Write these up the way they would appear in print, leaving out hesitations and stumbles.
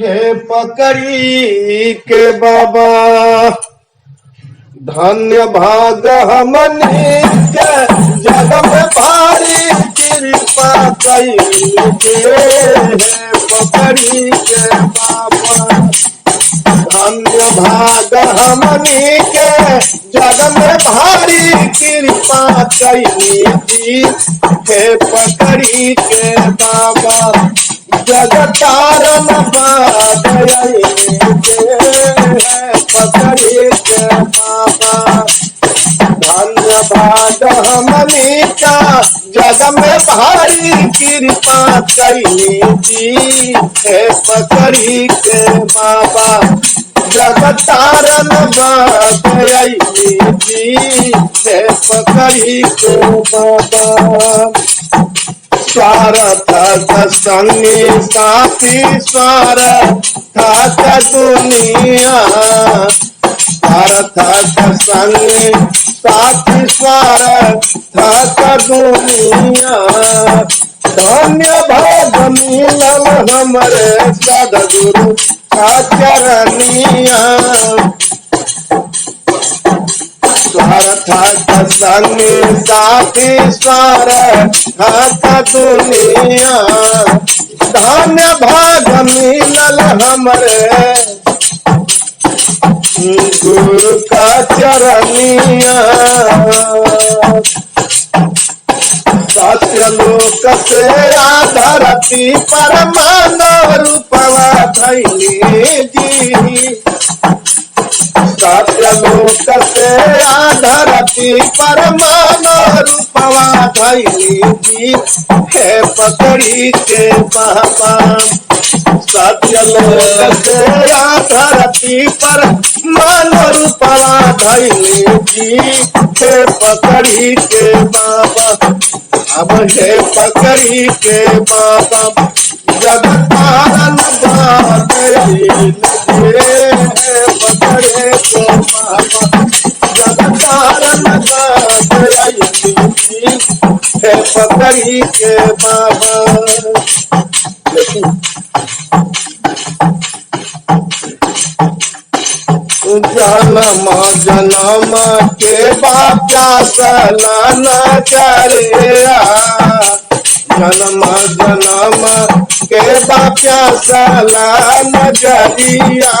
हे पकड़ी के बाबा धन्य भाग हमनी के जग में भारी कृपा कइले। हे पकड़ी के बाबा धन्य भाग हमनी के जग में भारी कृपा कइले। हे पकड़ी के बाबा जगतारन बादल पकड़ी के बाबा धन्य भाग हमनी का जग में भारी कृपा कइली। हे पकड़ी के बाबा जगतारन बादल हे पकड़ी के बाबा स्वार्थ संगी साथी स्वार्थ दुनिया स्वार्थ संगी साथी स्वार्थ दुनिया धन्य भाग मिलल हमरे सदगुरु चरनिया स्वार्थ संगी साथी स्वार्थ दुनिया धन्य भाग मिलल हमरे गुरु का चरनिया। सत्यलोक से धरती पर मानव रूपवा धैली जी सत्यलोक से धरती पर मानव रूपवा धैली जी। हे पकड़ी के बाबा सत्यलोक से धरती पर मानव रूपवा धैली जी। हे पकड़ी के बाबा अब हे पकड़ी के बाबा जगतारन बादल पकड़े के बाबा जगतारन बादल हे पकड़ी के बाबा। जन्म जन्म के बाप्या सलान करेया जन्म जन्म के बाप्या सलान जरिया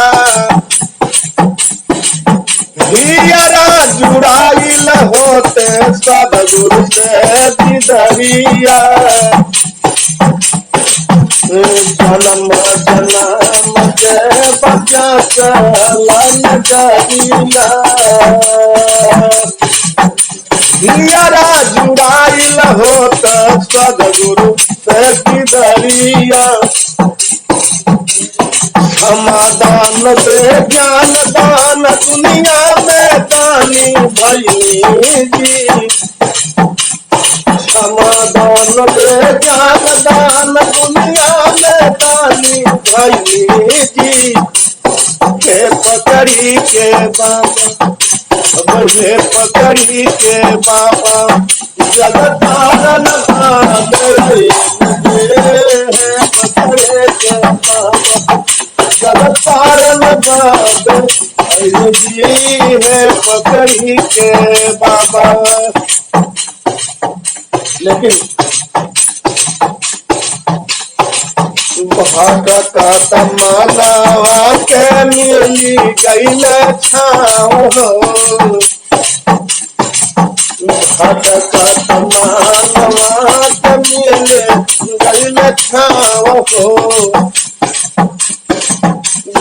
हियरा जुड़ाइल होते सदगुरु से दिदरिया जन्म जन्म के बच्चा सलान जरिया हियरा जुड़ाइल होत सदगुरु से दिदरिया समाधान दे ज्ञान दान दुनिया में दानी भइली जी समाधान दे ज्ञान दान दुनिया में दानी भइली जी। हे पकड़ी के बाबा हे पकड़ी के बाबा जगतारन बादल पकड़े के बाबा जगतारन बादल जी। है पकड़ी के बाबा लेकिन भगत मानवा के मिली गईल छाओ भगत मानवा के मिले गईल छाओ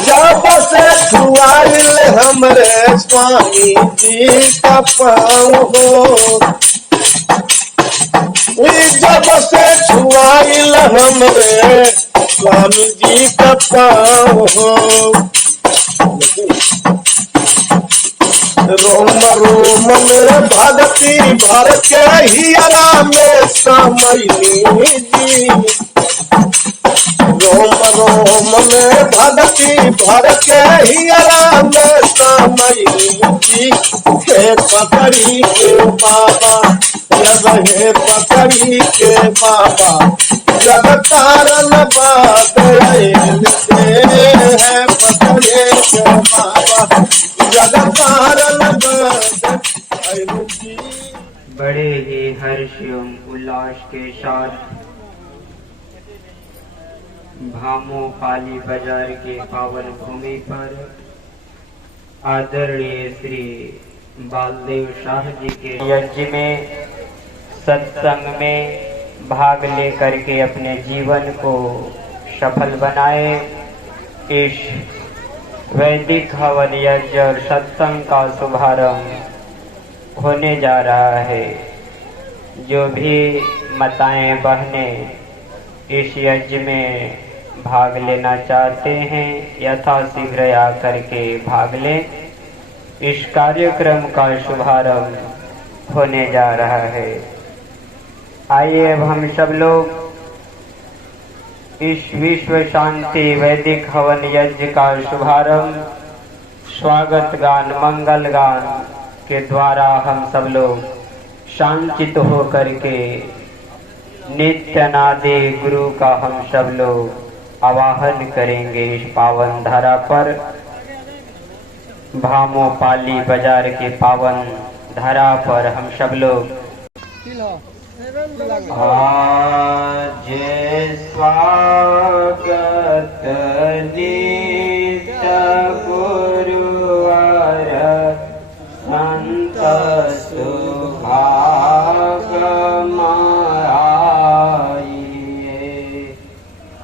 जब से छुआइल हमरे स्वामी जी का पाँव हो जब से छुआइल हमरे स्वामी जी का पाँव हो रोम रोम में भक्ति भर के हियरा में समयनी जी रोम रोम में भक्ति भर के हियरा में समयनी जी। हे पकड़ी के बाबा रहे पकड़ी के बाबा जग कारण बात लेते हैं पकड़े के बाबा जग कारण बात। बड़े ही हर्ष एवं उल्लास के साथ भामो पाली बाजार के पावन भूमि पर आदरणीय श्री बालदेव शाह जी के यज्ञ में सत्संग में भाग लेकर के अपने जीवन को सफल बनाए। इस वैदिक हवन यज्ञ और सत्संग का शुभारंभ होने जा रहा है। जो भी माताएं बहनें इस यज्ञ में भाग लेना चाहते हैं यथाशीघ्र आकर के भाग लें। इस कार्यक्रम का शुभारंभ होने जा रहा है। आइए अब हम सब लोग इस विश्व शांति वैदिक हवन यज्ञ का शुभारंभ स्वागत गान मंगल गान के द्वारा हम सब लोग शांतित होकर के नित्यानादि गुरु का हम सब लोग आवाहन करेंगे। इस पावन धरा पर भामो पाली बाजार के पावन धरा पर हम सब लोग आज स्वागत नित्य गुरुवर संत सुभागम आइए।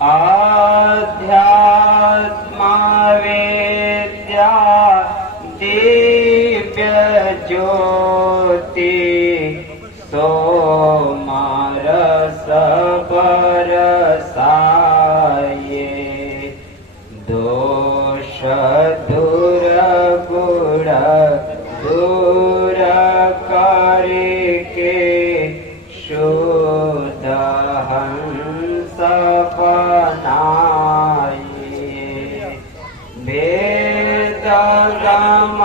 आध्यात्म विद्या दिव्य ज्योति सोमरस बरसाए। दोष दूर गुण दूर करके शुद्ध हंस बनाए। वेद गम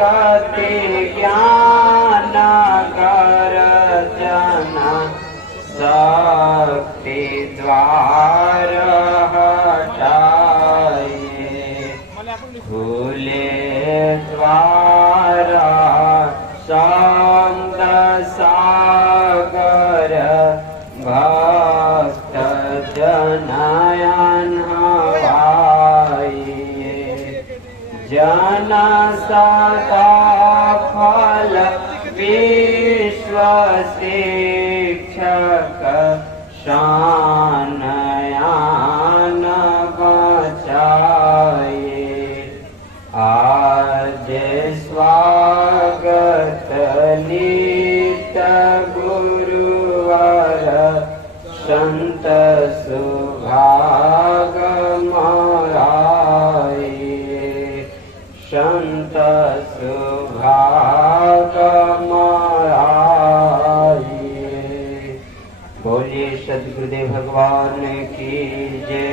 गति ज्ञान गर्जन शक्ति द्वार हटाए। खुले द्वार संत सागर भक्त जनयन हवाए। जन सदा फल विश्व शिक्षक शानयान बचाए। आज स्वागत नित्य गुरुवर संत सुभागम आए। संत सुभागम आए। बोलिए सद्गुरुदेव भगवान की जय।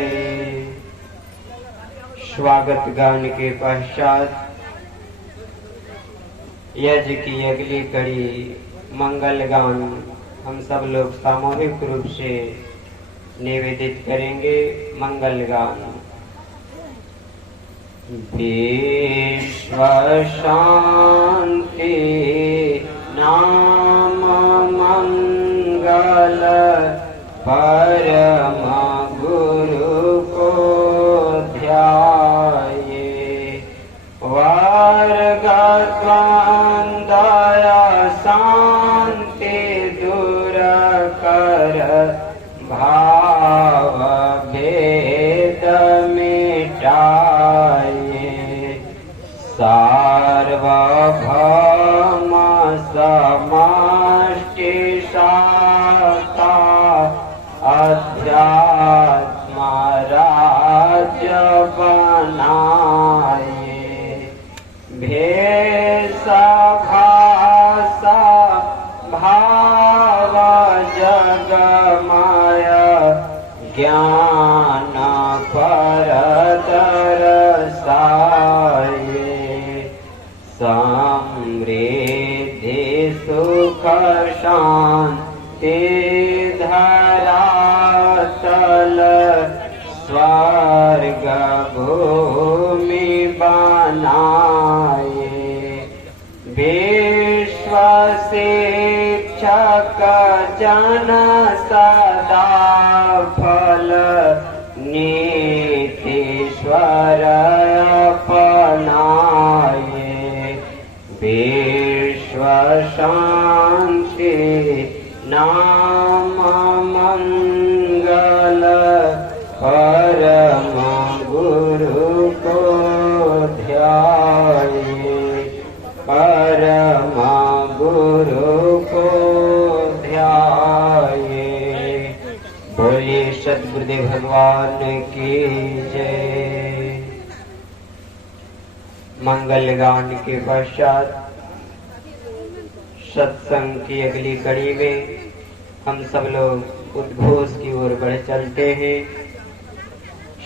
स्वागत गान के पश्चात यज्ञ की अगली कड़ी मंगल गान हम सब लोग सामूहिक रूप से निवेदित करेंगे। मंगल गान। विश्व शांति नाम मंगल परम गुरु को ध्याये। वर्ग दया शांति दूर कर भाव भेद मिटाए। सार्वभौम समष्टि सत्ता अध्यात्म राज्य बनाए। भेष भाषा भाव जगमय ज्ञान पर दर्शाए। समृद्धि सुख शांति ते धरातल स्वर्ग भूमि बनाए। विश्व शिक्षक जन सदा फल नीतीश्वर अपनाए। विश्व शांति नाम मंगल परम गुरु को ध्याये। परम गुरु को ध्याये। बोलिए सद्गुरुदेव भगवान की जय। मंगल गान के पश्चात सत्संग की अगली कड़ी में हम सब लोग उद्घोष की ओर बढ़ चलते हैं।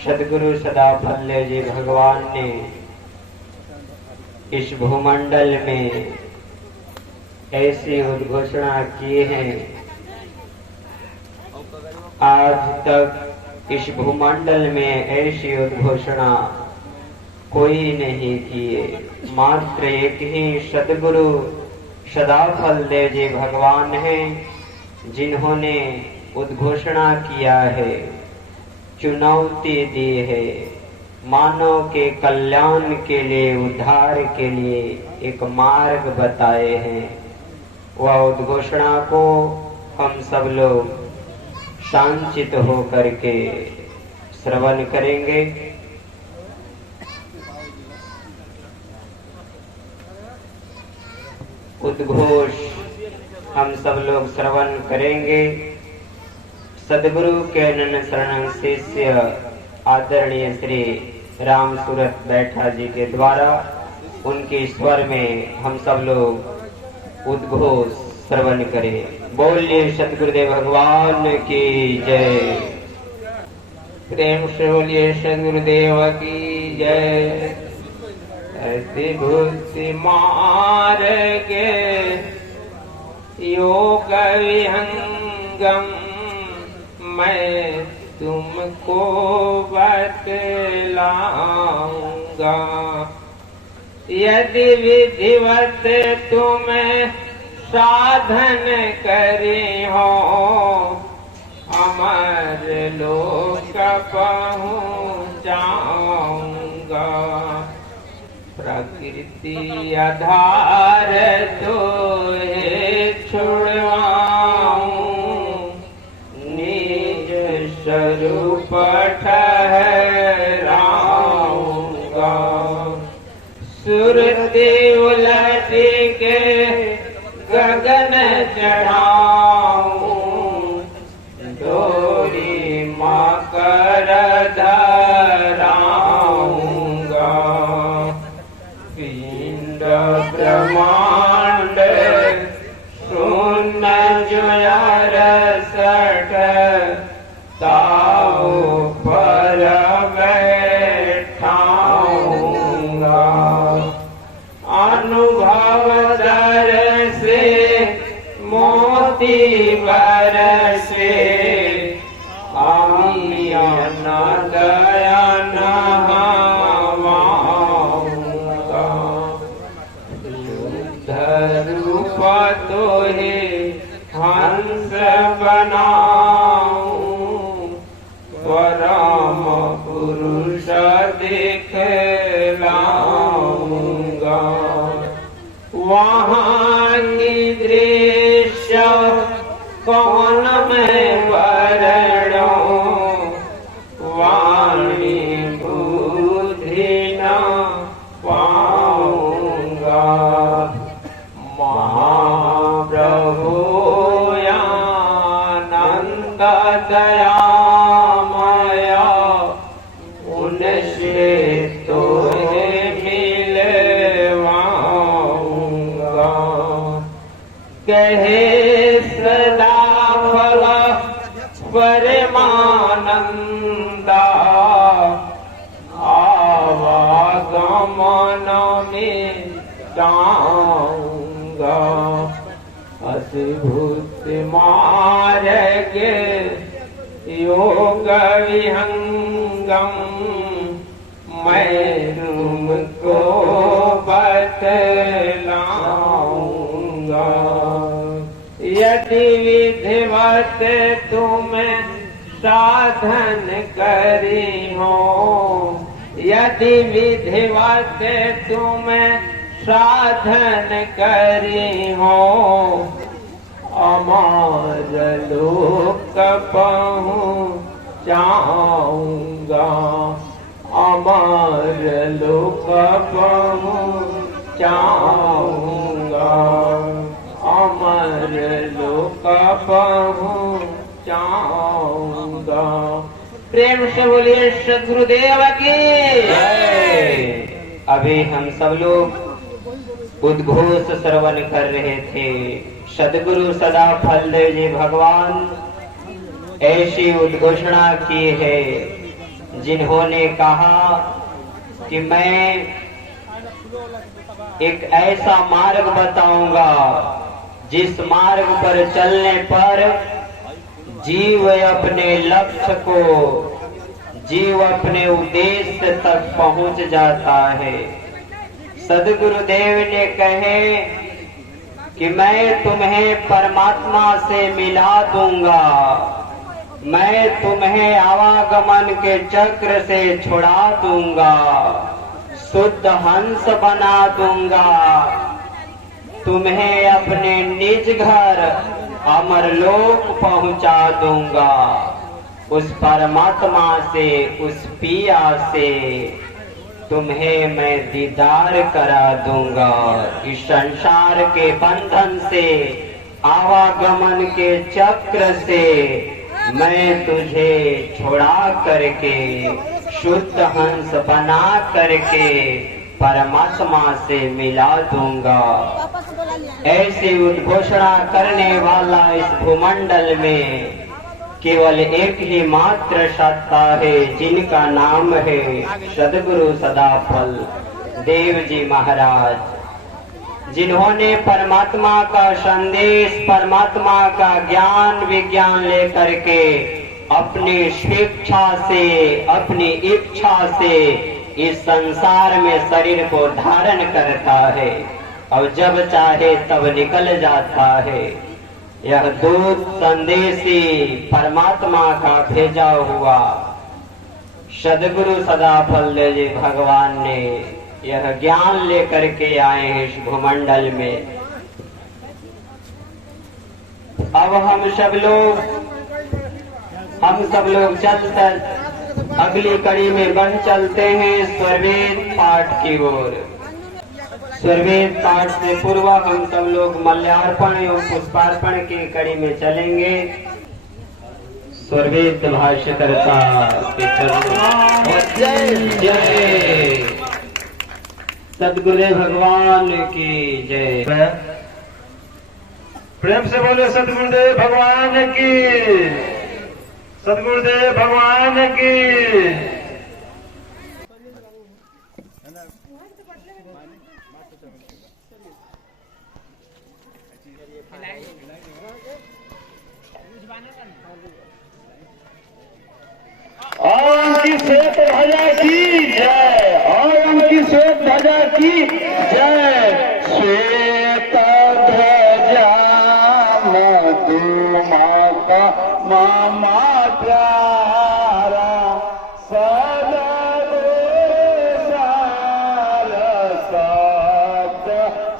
सद्गुरु सदा फल्ले जी भगवान ने इस भूमंडल में ऐसी उद्घोषणा किए हैं, आज तक इस भूमंडल में ऐसी उद्घोषणा कोई नहीं किए। मात्र एक ही सद्गुरु सदाफल देव जी भगवान हैं जिन्होंने उद्घोषणा किया है, चुनौती दी है, मानव के कल्याण के लिए, उद्धार के लिए एक मार्ग बताए हैं। वह उद्घोषणा को हम सब लोग शांचित होकर के श्रवण करेंगे। उद्घोष हम सब लोग श्रवण करेंगे। सद्गुरु के अनन्य शरण शिष्य आदरणीय श्री राम सूरत बैठा जी के द्वारा उनके स्वर में हम सब लोग उद्घोष श्रवण करें। बोलिए सद्गुरुदेव भगवान की जय। प्रेम से बोलिए सद्गुरुदेव की जय। ऐसी भूति मार्ग योग विहंगम मैं तुमको बतलाऊंगा। यदि विधिवत तुम साधन करे हो अमर लोक पहुँचाऊंगा। प्रकृति आधार तो छुड़वाऊं, निज स्वरूप ठहराऊंगा। सुरति उलट के गगन चढ़ाऊं, डोरी मकर धराऊंगा। पिंड ब्रह्मांड शून्य ज्वार सठ ताऊ पर बैठाऊंगा। अनुभव दर से मोती बरसे आमिया न दया नहाऊंगा। शुद्ध रूप तो है हंस बनाऊं, परम पुरुष दिखलाऊंगा। वहाँ की दृश्य कौन में वर्णों, वाणी बुद्धि न पाऊंगा। महाप्रभु आनंद दयामया उनसे तो मिलवाऊंगा। कहे सदा फल परमानंदा, आवागमन में जाऊंगा। अद्भुत मा योग विहंगम मैं तुमको बतलाऊंगा। यदि विधिवत तुम साधन करी हो, यदि विधिवत तुम साधन करी हो, अमर लोक पहुँचाऊंगा, अमर लोक पहुँचाऊंगा, अमर लोक पहुँचाऊंगा। प्रेम से बोलिए सद्गुरुदेव की जय। अभी हम सब लोग उद्घोष श्रवण कर रहे थे। सद्गुरु सदा फलदेव जी भगवान ऐसी उद्घोषणा की है जिन्होंने कहा कि मैं एक ऐसा मार्ग बताऊंगा जिस मार्ग पर चलने पर जीव अपने लक्ष्य को, जीव अपने उद्देश्य तक पहुंच जाता है। सद्गुरुदेव ने कहे कि मैं तुम्हें परमात्मा से मिला दूंगा, मैं तुम्हें आवागमन के चक्र से छुड़ा दूंगा, शुद्ध हंस बना दूंगा, तुम्हें अपने निज घर अमरलोक पहुंचा दूंगा। उस परमात्मा से, उस पिया से तुम्हें मैं दीदार करा दूंगा। इस संसार के बंधन से, आवागमन के चक्र से मैं तुझे छुड़ा करके, शुद्ध हंस बना करके परमात्मा से मिला दूंगा। ऐसी उद्घोषणा करने वाला इस भूमंडल में केवल एक ही मात्र सत्ता है, जिनका नाम है सद्गुरु सदाफल देव जी महाराज, जिन्होंने परमात्मा का संदेश, परमात्मा का ज्ञान विज्ञान लेकर के अपनी शिक्षा से, अपनी इच्छा से इस संसार में शरीर को धारण करता है और जब चाहे तब निकल जाता है। यह दूत संदेशी परमात्मा का भेजा हुआ सद्गुरु सदाफल जी भगवान ने यह ज्ञान लेकर के आए हैं इस भूमंडल में। अब हम सब लोग चलकर अगली कड़ी में बढ़ चलते हैं स्वरवेद पाठ की ओर। स्वरवेद पाठ से पूर्व हम सब लोग मल्यार्पण एवं पुष्पार्पण की कड़ी में चलेंगे। स्वरवेद भाष्यकर्ता जय, सद्गुरुदेव भगवान की जय। प्रेम से बोले सद्गुरुदेव भगवान की, सद्गुरुदेव भगवान की। ओम की श्वेत ध्वजा की जय, ओम की श्वेत ध्वजा की जय। श्वेत ध्वजा मधुमाता मामा प्यारा, सदसार सप्त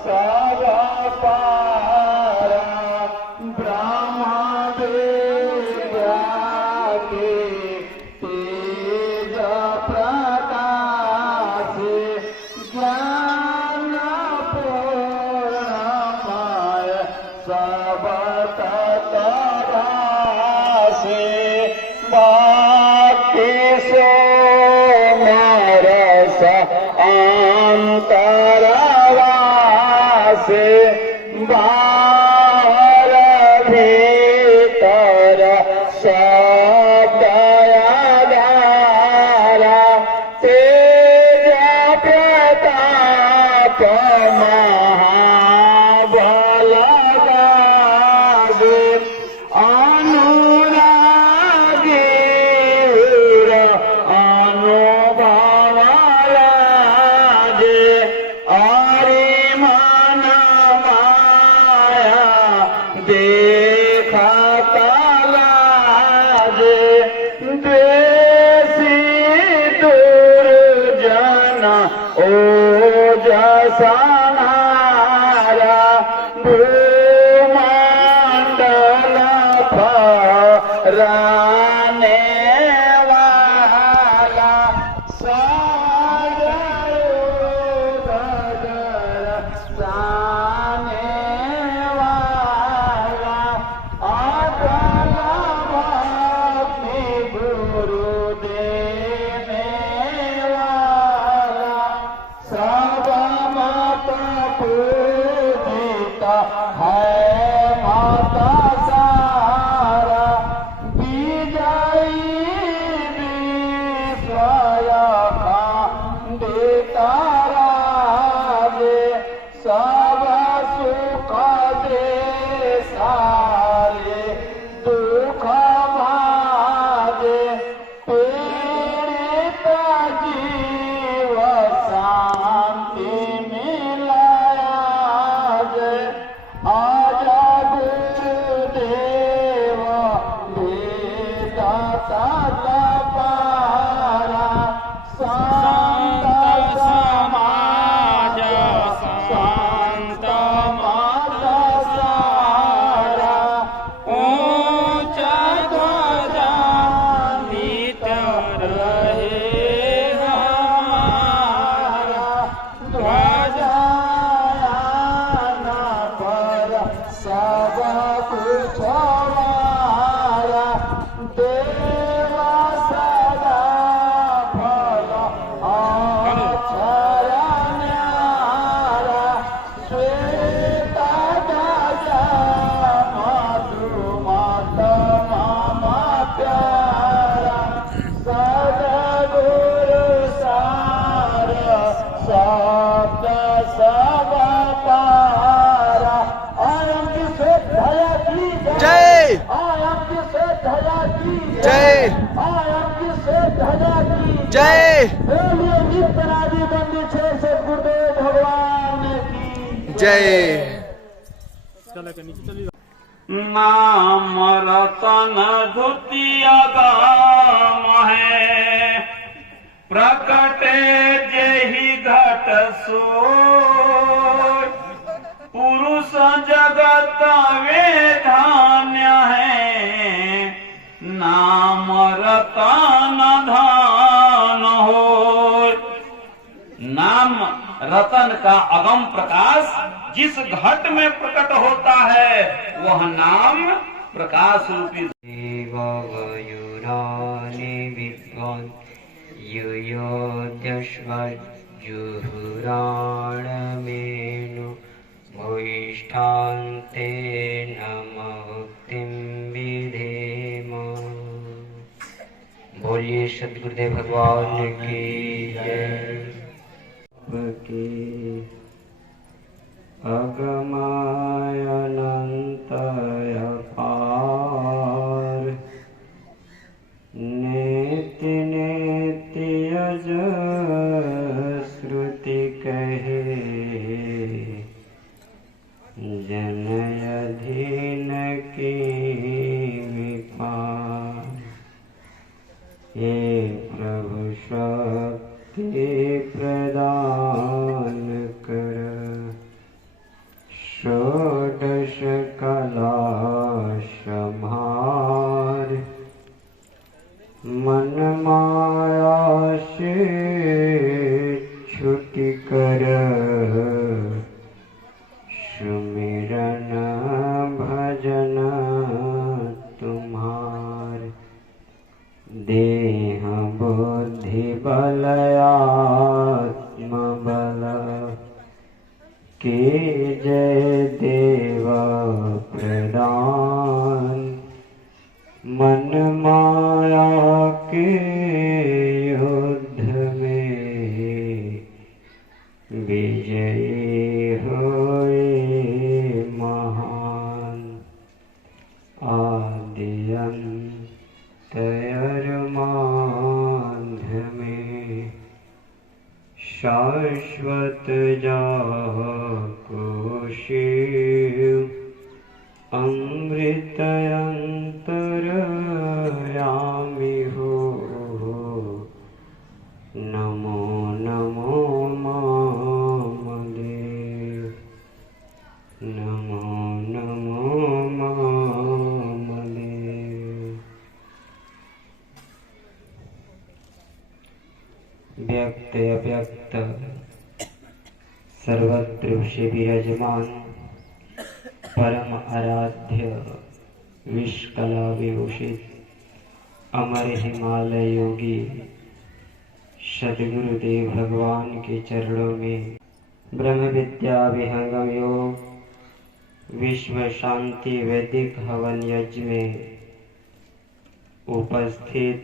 सदा पारा, ब्रह्मा विद्या के तेज प्रकाश, ज्ञान पूर्णमय सब तत्वराशि, बाकी सो नरस अंतरवास, बाहर भीतर सब दयाधारा, तेज प्रताप महाबल गावे, अनु पिता है माता सारा विजयी विश्वया खंडे तारा दे सब सुख दे सारे दुख भागे पीड़ित जीव शांति मिलाया दे आज गुरुदेव वेदाता पारा संत समाज संत माता सारा ऊंच ध्वजा नीत रहे हमारा ध्वजा पर सब कुछ हमारा देवा सदा फल अक्षर न्यारा श्वेत ध्वजा मधुमत मामा प्यारा सद्गुरु सार शब्द सब पारा आयम की श्वेत ध्वजा की जय। आयम की श्वेत ध्वजा की जय। आयम की श्वेत ध्वजा की जय। बोलिए नित्यराजी बंदी छे से गुरुदेव भगवान की जय। नाम रतन धुतिया गाम है प्रकटे जेहि घट सोय पुरुष जगत वेधान्य है नाम रतन धान होय। नाम रतन का अगम प्रकाश जिस घट में प्रकट होता है वह नाम प्रकाश रूपी देवयुरानि विद्वान् युयोध्यश्वजुहुराणमेनु भूयिष्ठान्ते नमोक्तिं विधेम। बोलिए सद्गुरुदेव भगवान की जय। अगमाय अनंतय पार नेति नेति अज श्रुति कहे जनयधीन की विपार। हे प्रभु शक्ति प्रदान कर षोडश कला संहार मन माया से छुटी कर सुमिरन भजन तुम्हार। देह बुद्धि बल आत्म बल के जय देव प्रदान। मन माया के युद्ध में विजयी होए महान। आदि अंत अरमांध में शाश्वत जाको शिव अमृत अंतरयामी हो। नमो नमो मामदेव नमो नमो मामदेव। व्यक्त अव्यक्त सर्वत्र से विराजमान परम आराध्य विश्वकला विभूषित अमर हिमालय योगी सद्गुरुदेव भगवान के चरणों में ब्रह्म विद्या विहंगम योग विश्व शांति वैदिक हवन यज्ञ में उपस्थित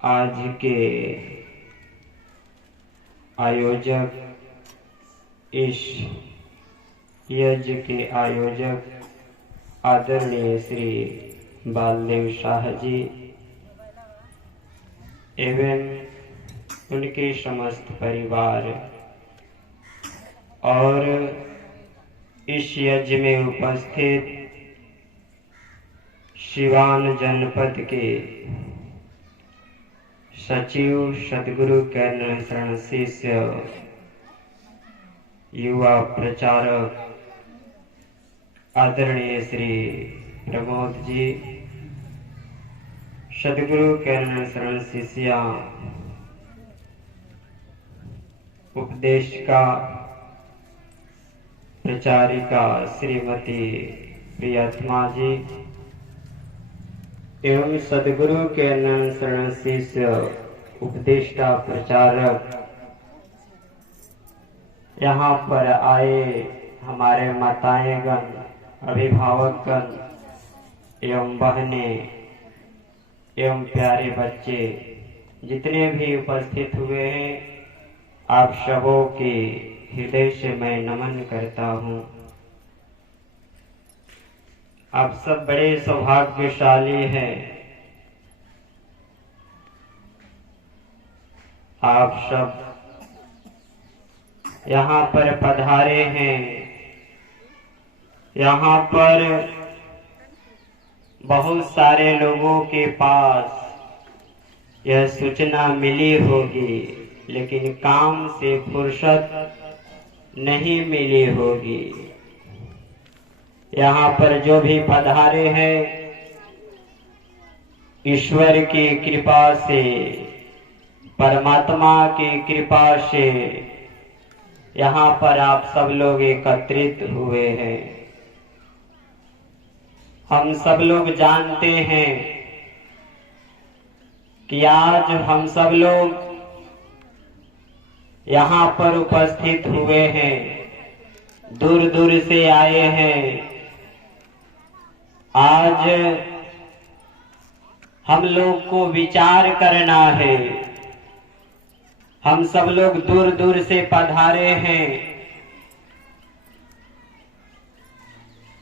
आज के आयोजक, इस यज्ञ के आयोजक आदरणीय श्री बालदेव शाह जी एवं उनके समस्त परिवार और इस यज्ञ में उपस्थित सिवान जनपद के सचिव सदगुरु कर्नल शरण शिष्य युवा प्रचारक आदरणीय श्री प्रमोद जी, सदगुरु कर्नल शरण शिष्या उपदेशिका प्रचारिका श्रीमती प्रियतमा जी एवं सदगुरु कर्नल शरण शिष्य उपदेष्टा प्रचारक, यहाँ पर आए हमारे माताएंगण, अभिभावकगण एवं बहनें एवं प्यारे बच्चे जितने भी उपस्थित हुए हैं, आप सबों के हृदय से मैं नमन करता हूँ। आप सब बड़े सौभाग्यशाली हैं। आप सब यहाँ पर पधारे हैं। यहाँ पर बहुत सारे लोगों के पास यह सूचना मिली होगी, लेकिन काम से फुर्सत नहीं मिली होगी। यहाँ पर जो भी पधारे हैं, ईश्वर की कृपा से, परमात्मा की कृपा से यहाँ पर आप सब लोग एकत्रित हुए हैं। हम सब लोग जानते हैं कि आज हम सब लोग यहाँ पर उपस्थित हुए हैं, दूर दूर से आए हैं। आज हम लोग को विचार करना है। हम सब लोग दूर दूर से पधारे हैं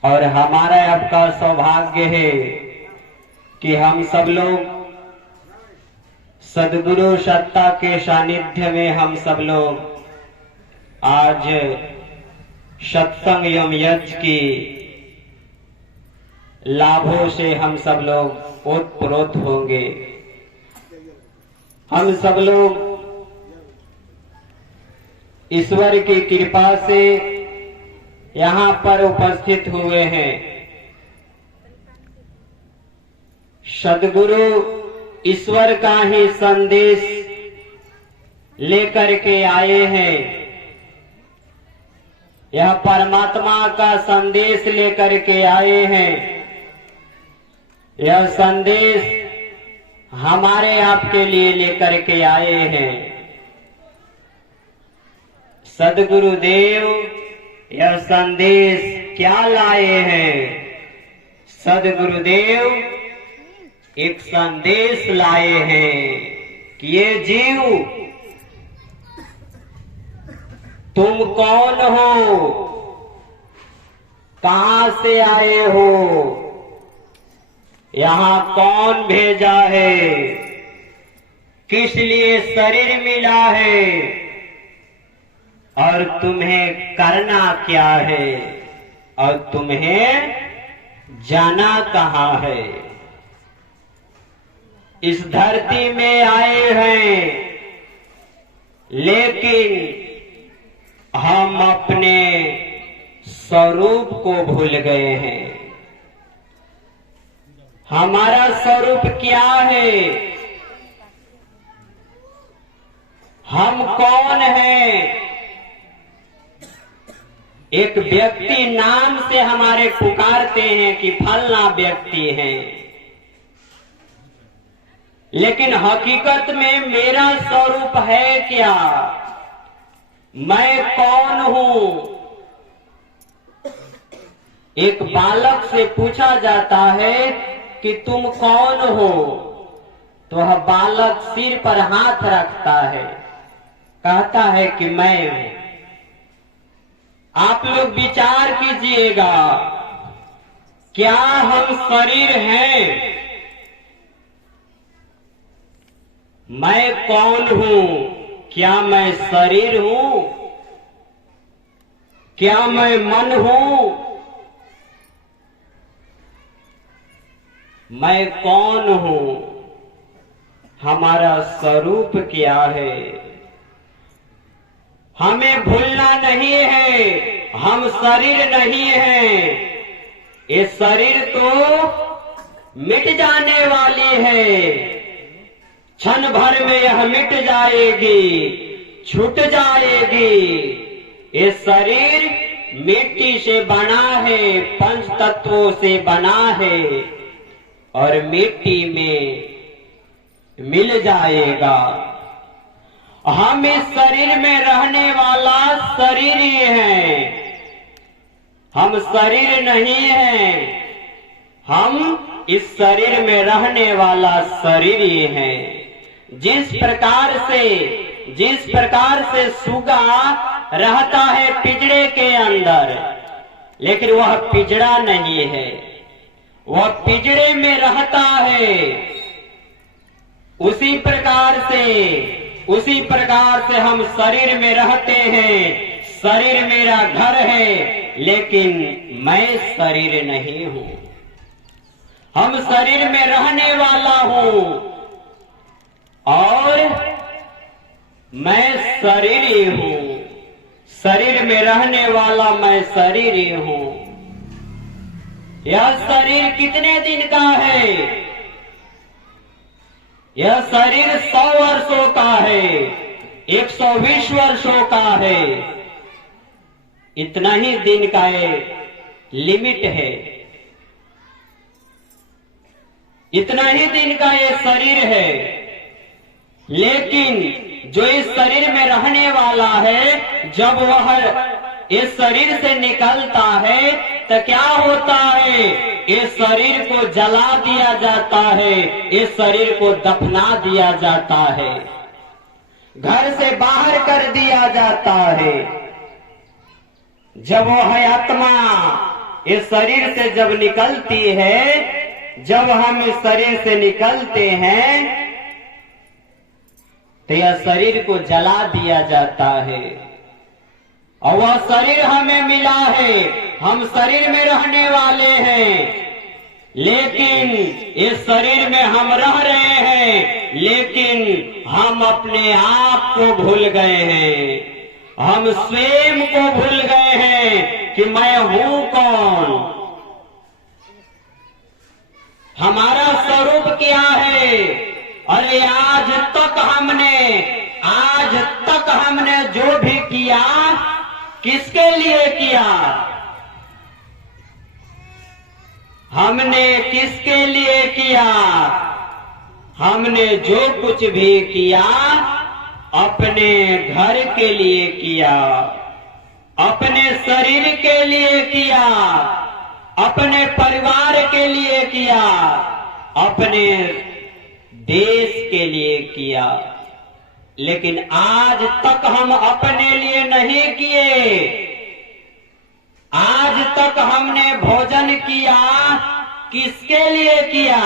और हमारा आपका सौभाग्य है कि हम सब लोग सद्गुरु सत्ता के सानिध्य में हम सब लोग आज सत्संग एवं यज्ञ की लाभों से हम सब लोग ओतप्रोत होंगे। हम सब लोग ईश्वर की कृपा से यहाँ पर उपस्थित हुए हैं। सद्गुरु ईश्वर का ही संदेश लेकर के आए हैं। यह परमात्मा का संदेश लेकर के आए हैं। यह संदेश हमारे आपके लिए लेकर के आए हैं। सद्गुरुदेव यह संदेश क्या लाए हैं? सद्गुरुदेव एक संदेश लाए हैं कि ये जीव, तुम कौन हो, कहां से आए हो, यहाँ कौन भेजा है, किस लिए शरीर मिला है और तुम्हें करना क्या है और तुम्हें जाना कहाँ है। इस धरती में आए हैं, लेकिन हम अपने स्वरूप को भूल गए हैं। हमारा स्वरूप क्या है? हम कौन हैं? एक व्यक्ति नाम से हमारे पुकारते हैं कि फलना व्यक्ति है, लेकिन हकीकत में मेरा स्वरूप है क्या? मैं कौन हूं? एक बालक से पूछा जाता है कि तुम कौन हो, तो वह बालक सिर पर हाथ रखता है, कहता है कि मैं हूं। आप लोग विचार कीजिएगा, क्या हम शरीर हैं? मैं कौन हूं? क्या मैं शरीर हूं? क्या मैं मन हूं? मैं कौन हूं? हमारा स्वरूप क्या है? हमें भूलना नहीं है, हम शरीर नहीं हैं। ये शरीर तो मिट जाने वाली है, क्षण भर में यह मिट जाएगी, छूट जाएगी। ये शरीर मिट्टी से बना है, पंच तत्वों से बना है और मिट्टी में मिल जाएगा। हम इस शरीर में रहने वाला शरीर ही है, हम शरीर नहीं है। हम इस शरीर में रहने वाला शरीर ही है। जिस प्रकार से सुगा रहता है पिंजरे के अंदर, लेकिन वह पिंजरा नहीं है, वह पिंजरे में रहता है। उसी प्रकार से हम शरीर में रहते हैं। शरीर मेरा घर है, लेकिन मैं शरीर नहीं हूं। हम शरीर में रहने वाला हूं और मैं शरीर ही हूं। शरीर में रहने वाला मैं शरीर ही हूं। यह शरीर कितने दिन का है? यह शरीर 100 वर्षों का है, 120 वर्षों का है। इतना ही दिन का लिमिट है, इतना ही दिन का ये शरीर है। लेकिन जो इस शरीर में रहने वाला है, जब वह इस शरीर से निकलता है तो क्या होता है? इस शरीर को जला दिया जाता है, इस शरीर को दफना दिया जाता है, घर से बाहर कर दिया जाता है। जब वह आत्मा इस शरीर से जब निकलती है, जब हम इस शरीर से निकलते हैं, तो यह शरीर को जला दिया जाता है और वह शरीर हमें मिला है। हम शरीर में रहने वाले हैं, लेकिन इस शरीर में हम रह रहे हैं, लेकिन हम अपने आप को भूल गए हैं। हम स्वयं को भूल गए हैं कि मैं हूं कौन, हमारा स्वरूप क्या है। अरे आज तक हमने जो भी किया, किसके लिए किया? हमने किसके लिए किया? हमने जो कुछ भी किया अपने घर के लिए किया, अपने शरीर के लिए किया, अपने परिवार के लिए किया, अपने देश के लिए किया। लेकिन आज तक हम अपने लिए नहीं किए। आज तक हमने भोजन किया, किसके लिए किया?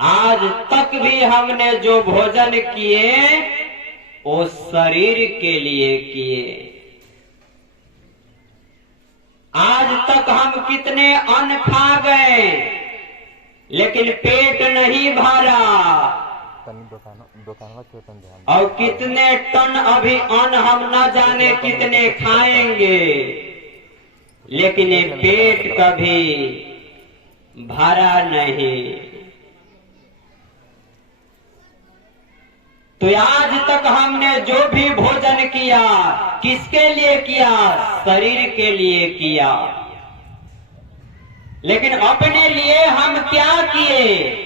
आज तक भी हमने जो भोजन किए वो शरीर के लिए किए। आज तक हम कितने अन्न खा गए, लेकिन पेट नहीं भरा, और कितने टन अभी अन्न हम न जाने कितने खाएंगे, लेकिन ये पेट कभी भरा नहीं। तो आज तक हमने जो भी भोजन किया, किसके लिए किया? शरीर के लिए किया। लेकिन अपने लिए हम क्या किए?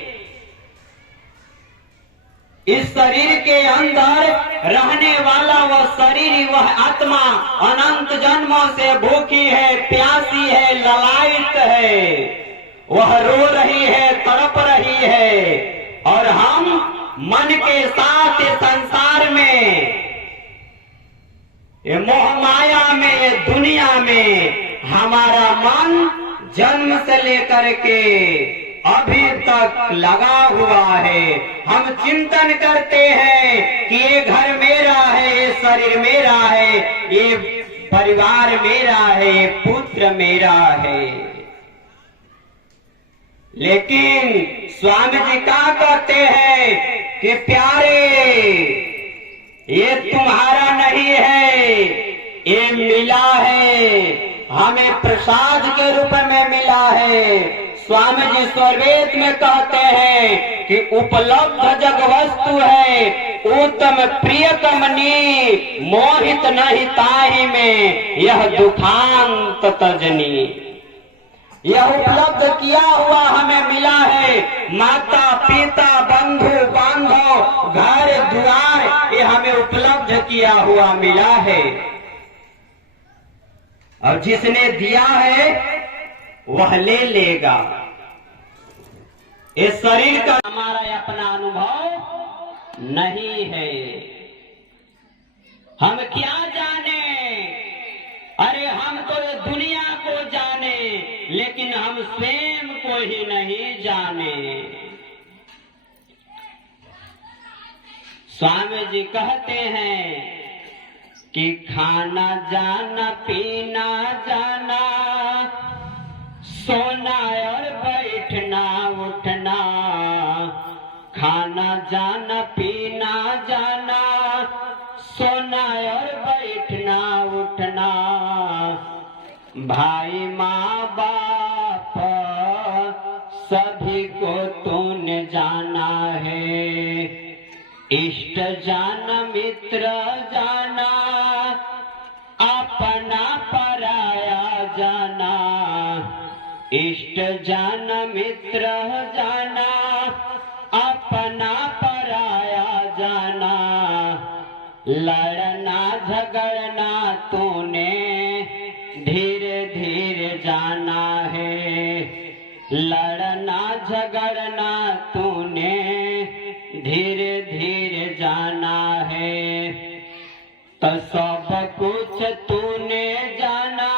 इस शरीर के अंदर रहने वाला वह शरीर, वह आत्मा अनंत जन्मों से भूखी है, प्यासी है, ललायित है। वह रो रही है, तड़प रही है। और हम मन के साथ इस संसार में, ये मोह माया में, ये दुनिया में हमारा मन जन्म से लेकर के अभी तक लगा हुआ है। हम चिंतन करते हैं कि ये घर मेरा है, ये शरीर मेरा है, ये परिवार मेरा है, ये पुत्र मेरा है। लेकिन स्वामी जी क्या कहते हैं कि प्यारे, ये तुम्हारा नहीं है, ये मिला है, हमें प्रसाद के रूप में मिला है। स्वामी जी स्वरवेद में कहते हैं कि उपलब्ध जग वस्तु है, उत्तम प्रिय कमनी, मोहित नहीं ताहि में, यह दुखांत तजनी। यह उपलब्ध किया हुआ हमें मिला है। माता पिता, बंधु बांधव, घर द्वार, ये हमें उपलब्ध किया हुआ मिला है। और जिसने दिया है वह ले लेगा। इस शरीर का हमारा अपना अनुभव नहीं है। हम क्या जाने, अरे हम तो दुनिया को जाने, लेकिन हम स्वयं को ही नहीं जाने। स्वामी जी कहते हैं कि खाना जाना, पीना जाना, सोना और बैठना उठना, खाना जाना, पीना जाना, सोना और बैठना उठना, भाई माँ बाप सभी को तूने जाना है। इष्ट जाना, मित्र जाना, अपना पराया जाना। इष्ट जाना, मित्र जाना, अपना पराया जाना। लड़ना झगड़ना तूने धीरे धीरे जाना है। लड़ना झगड़ना तूने धीरे धीरे जाना है। तो सब कुछ तूने जाना,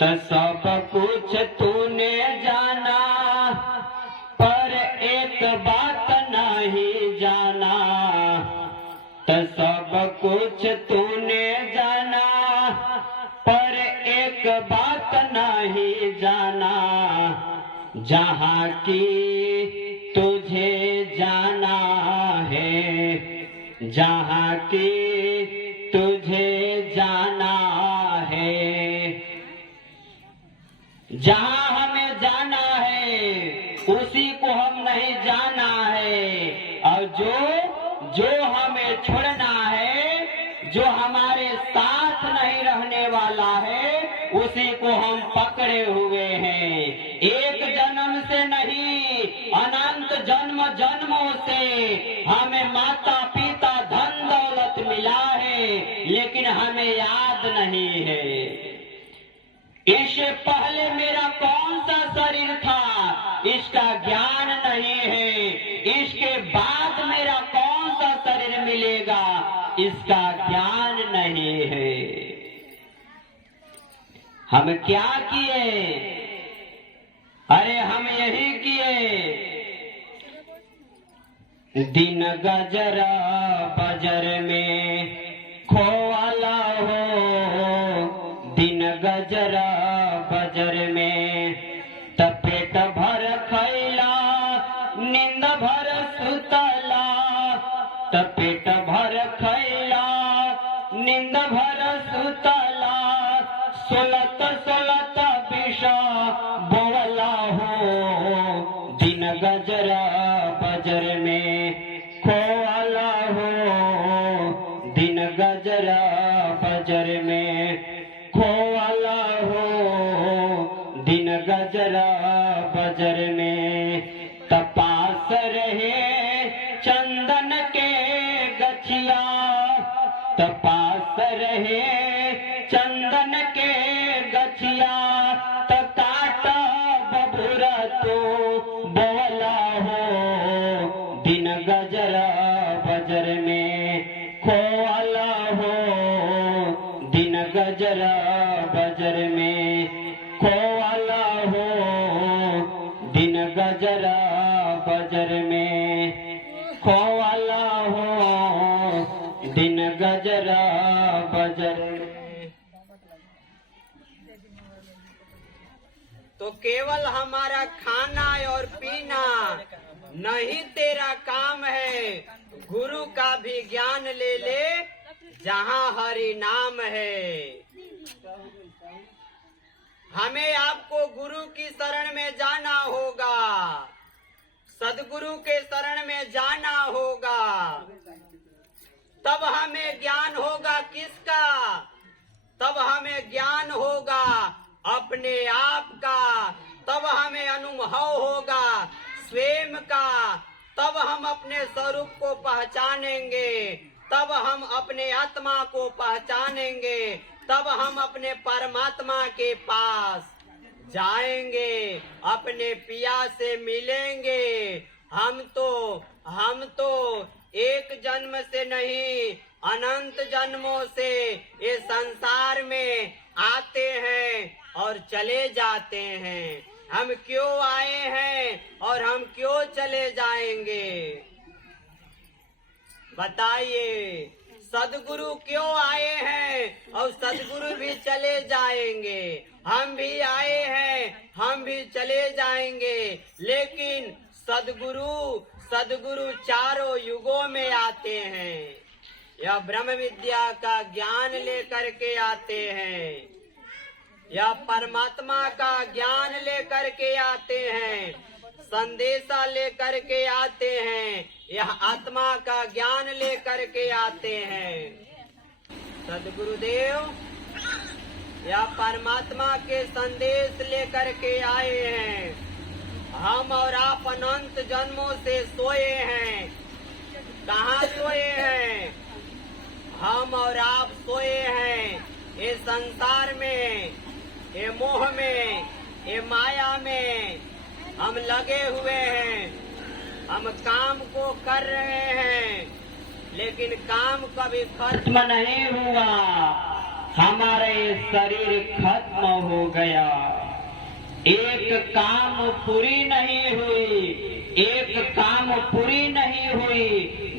तो सब कुछ तूने जाना, पर एक बात नहीं जाना। तो सब कुछ तूने जाना, पर एक बात नहीं जाना। जहाँ की तुझे जाना है, जहाँ की तुझे जाना है, जहाँ हमें जाना है उसी को हम नहीं जाना है। और जो हमें छोड़ना है, जो हमारे साथ नहीं रहने वाला है, उसी को हम पकड़े हुए हैं। एक जन्म से नहीं, अनंत जन्म जन्मों से हमें माता पिता धन दौलत मिला है, लेकिन हमें याद नहीं है। इससे पहले मेरा कौन सा शरीर था, इसका ज्ञान नहीं है। इसके बाद मेरा कौन सा शरीर मिलेगा, इसका ज्ञान नहीं है। हम क्या किए? अरे हम यही किए, दिन गजर बजर में खोवाला हो, दिन गजर बजर में तपेट भर खैला, नींद भर सुतला। तपेट भर खैला, नींद भर सुतला, सोलत सोलत विष बोवला हो, दिन गजर बजर में खोवाला हो, दिन गजर बजर में खोवाला हो, दिन गजर बजर में तपास रहे बन के गछिया तो काट बबुर तो बोला हो, दिन गजर बजर में खोला हो, दिन गजर बजर में खोला हो, दिन गजर बजर में खोला हो, दिन गजर बजर में। तो केवल हमारा खाना और पीना नहीं तेरा काम है, गुरु का भी ज्ञान ले ले जहाँ हरि नाम है। हमें आपको गुरु की शरण में जाना होगा, सदगुरु के शरण में जाना होगा, तब हमें ज्ञान होगा किसका? तब हमें ज्ञान होगा अपने आप का, तब हमें अनुभव होगा स्वयं का, तब हम अपने स्वरूप को पहचानेंगे, तब हम अपने आत्मा को पहचानेंगे, तब हम अपने परमात्मा के पास जाएंगे, अपने पिया से मिलेंगे। हम तो एक जन्म से नहीं अनंत जन्मों से इस संसार में आते हैं और चले जाते हैं। हम क्यों आए हैं और हम क्यों चले जाएंगे? बताइए, सदगुरु क्यों आए हैं और सदगुरु भी चले जाएंगे? हम भी आए हैं, हम भी चले जाएंगे, लेकिन सदगुरु चारों युगों में आते हैं। यह ब्रह्म विद्या का ज्ञान लेकर के आते हैं, यह परमात्मा का ज्ञान लेकर के आते हैं, संदेशा लेकर के आते हैं, यह आत्मा का ज्ञान लेकर के आते हैं। सदगुरुदेव यह परमात्मा के संदेश लेकर के आए हैं। हम और आप अनंत जन्मों से सोए हैं। कहाँ सोए हैं? हम और आप सोए हैं ये संसार में, ये मोह में, ये माया में हम लगे हुए हैं। हम काम को कर रहे हैं, लेकिन काम कभी खत्म नहीं हुआ। हमारा ये शरीर खत्म हो गया, एक काम पूरी नहीं हुई, एक काम पूरी नहीं हुई,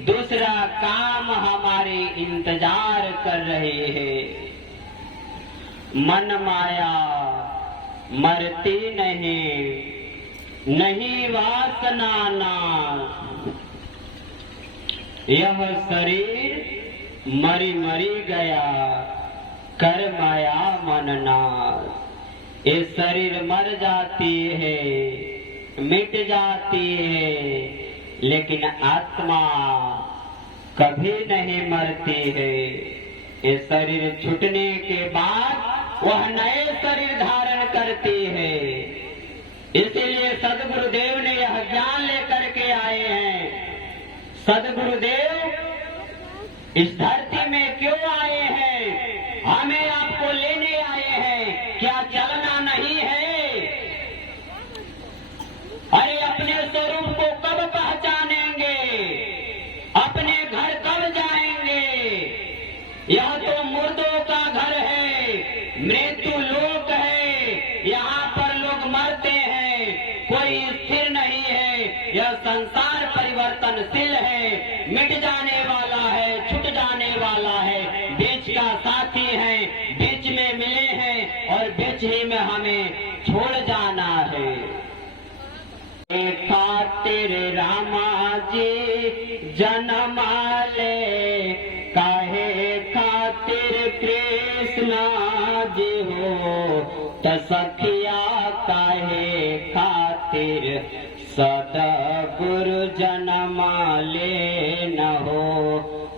दूसरा काम हमारे इंतजार कर रहे हैं। मन माया मरती नहीं वासना नाश। यह शरीर मरी मरी गया, कर माया मन नाश। ये शरीर मर जाती है, मिट जाती है, लेकिन आत्मा कभी नहीं मरती है। ये शरीर छूटने के बाद वह नए शरीर धारण करती है। इसीलिए सदगुरुदेव ने यह ज्ञान लेकर के आए हैं। सदगुरुदेव इस धरती में क्यों आए हैं? हमें आपको लेने आए हैं। क्या चलना नहीं है? अरे अपने स्वरूप को कब पहचानेंगे? अपने घर कब जाएंगे? यह तो मुर्दों का घर है, मृत्यु लोक है। यहाँ पर लोग मरते हैं, कोई स्थिर नहीं है। यह संसार परिवर्तनशील है, मिट जाने वाला है, छूट जाने वाला है। बीच का साथी है, बीच में मिले हैं और बीच ही में हमें छोड़ जाना है। खातिर रामा जी जन्माले, काहे खातिर कृष्णा जी हो, त सखिया काहे खातिर सदगुरु जन्माले न हो,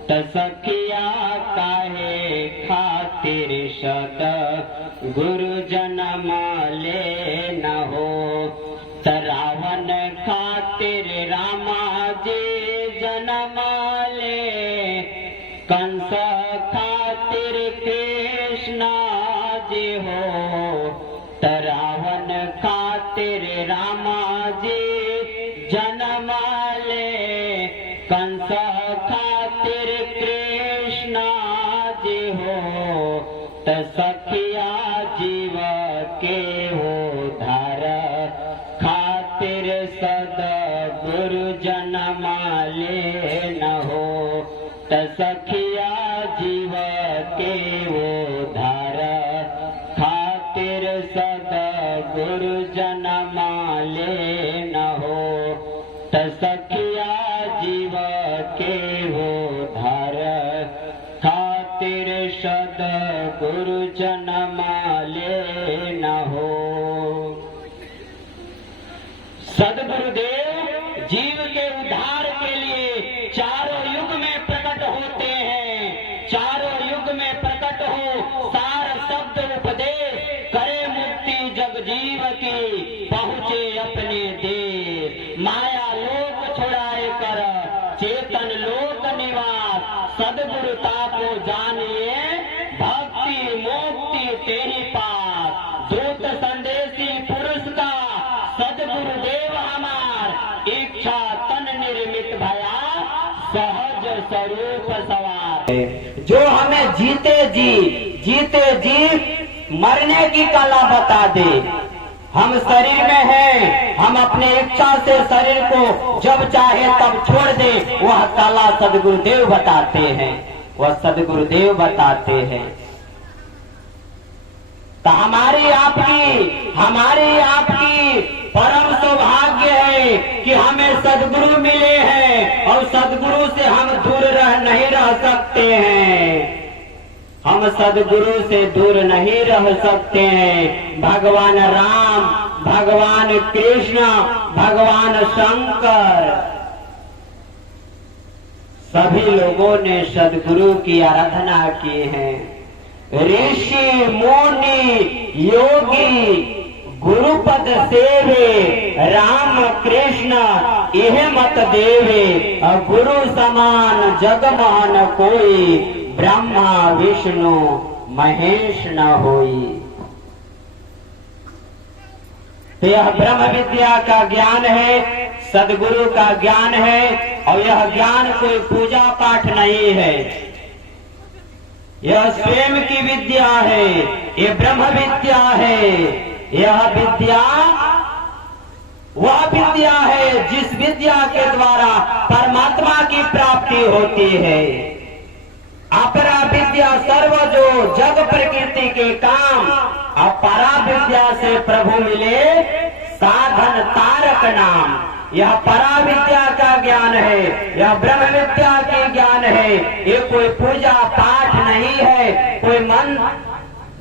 त सखिया काहे खातिर सदगुरु जन्माले न हो। रावण खातिर रामा जी जन्माले, कंस खातिर कृष्णा जी हो तरावन खातिर रामा जी जन्म ले कंस खातिर कृष्णा जी हो त सखिया जीव के हो धार खातिर सद गुरु जन्म ले न हो त सखिया जीव के वो धार खातिर सद गुरु जन्म ले न हो त सखिया जीव के वो धार खातिर सद गुरु जन्म ले न हो। सदगुरुदेव जीव के उद्धार के लिए चारों युग में प्रकट होते हैं। चारों युग में प्रकट हो सार शब्द उपदेश करे मुक्ति जग जीव की पहुँचे अपने देश। माया लोक छुड़ाए कर चेतन लोक निवास सदगुरुता को जानिए भक्ति मुक्ति तेरी पास। दूत संदेशी पुरुष का सदगुरुदेव हमार इच्छा तन निर्मित भया सहज स्वरूप सवार। जो हमें जीते जी मरने की कला बता दे। हम शरीर में हैं, हम अपने इच्छा से शरीर को जब चाहे तब छोड़ दे, वह कला सदगुरुदेव बताते हैं, वह सदगुरुदेव बताते हैं। तो हमारी आपकी परम सौभाग्य है कि हमें सदगुरु मिले हैं और सदगुरु से हम दूर नहीं रह सकते हैं। हम सदगुरु से दूर नहीं रह सकते हैं। भगवान राम, भगवान कृष्ण, भगवान शंकर सभी लोगों ने सदगुरु की आराधना की है। ऋषि मुनि योगी गुरुपद सेवे राम कृष्ण यह मत देवे। गुरु समान जगमान कोई ब्रह्मा विष्णु महेश न होई। तो यह ब्रह्म विद्या का ज्ञान है, सदगुरु का ज्ञान है और यह ज्ञान कोई पूजा पाठ नहीं है, यह स्वयं की विद्या है, ये ब्रह्म विद्या है। यह विद्या वह विद्या है जिस विद्या के द्वारा परमात्मा की प्राप्ति होती है। अपरा विद्या सर्व जो जग प्रकृति के काम, और परा विद्या से प्रभु मिले साधन तारक नाम। यह परा विद्या का ज्ञान है, यह ब्रह्म विद्या के ज्ञान है। ये कोई पूजा पाठ नहीं है, कोई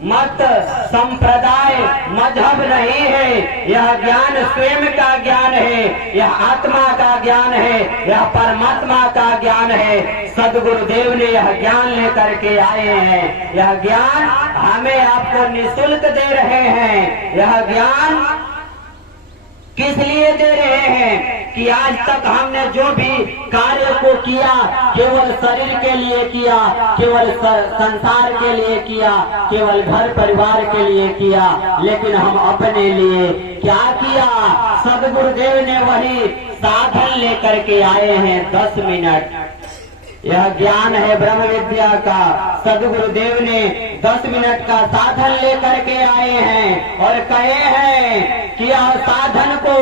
मत संप्रदाय मजहब नहीं है। यह ज्ञान स्वयं का ज्ञान है, यह आत्मा का ज्ञान है, यह परमात्मा का ज्ञान है। सदगुरुदेव ने यह ज्ञान लेकर के आए हैं। यह ज्ञान हमें आपको निःशुल्क दे रहे हैं। यह ज्ञान किस लिए दे रहे हैं कि आज तक हमने जो भी कार्य को किया केवल शरीर के लिए किया, केवल संसार के लिए किया, केवल घर परिवार के लिए किया, लेकिन हम अपने लिए क्या किया? सदगुरुदेव ने वही साधन लेकर के आए हैं 10 मिनट। यह ज्ञान है ब्रह्म विद्या का। सदगुरुदेव ने 10 मिनट का साधन लेकर के आए हैं और कहे हैं कि यह साधन को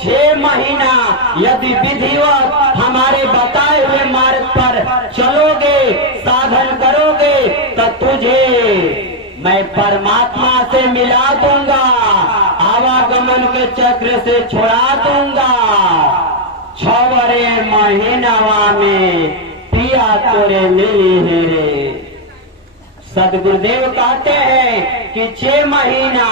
6 महीना यदि विधिवत हमारे बताए हुए मार्ग पर चलोगे, साधन करोगे, तो तुझे मैं परमात्मा से मिला दूंगा, आवागमन के चक्र से छुड़ा दूंगा। 6 महीनावा में पिया तोरे मिली है रे। सदगुरुदेव कहते हैं कि 6 महीना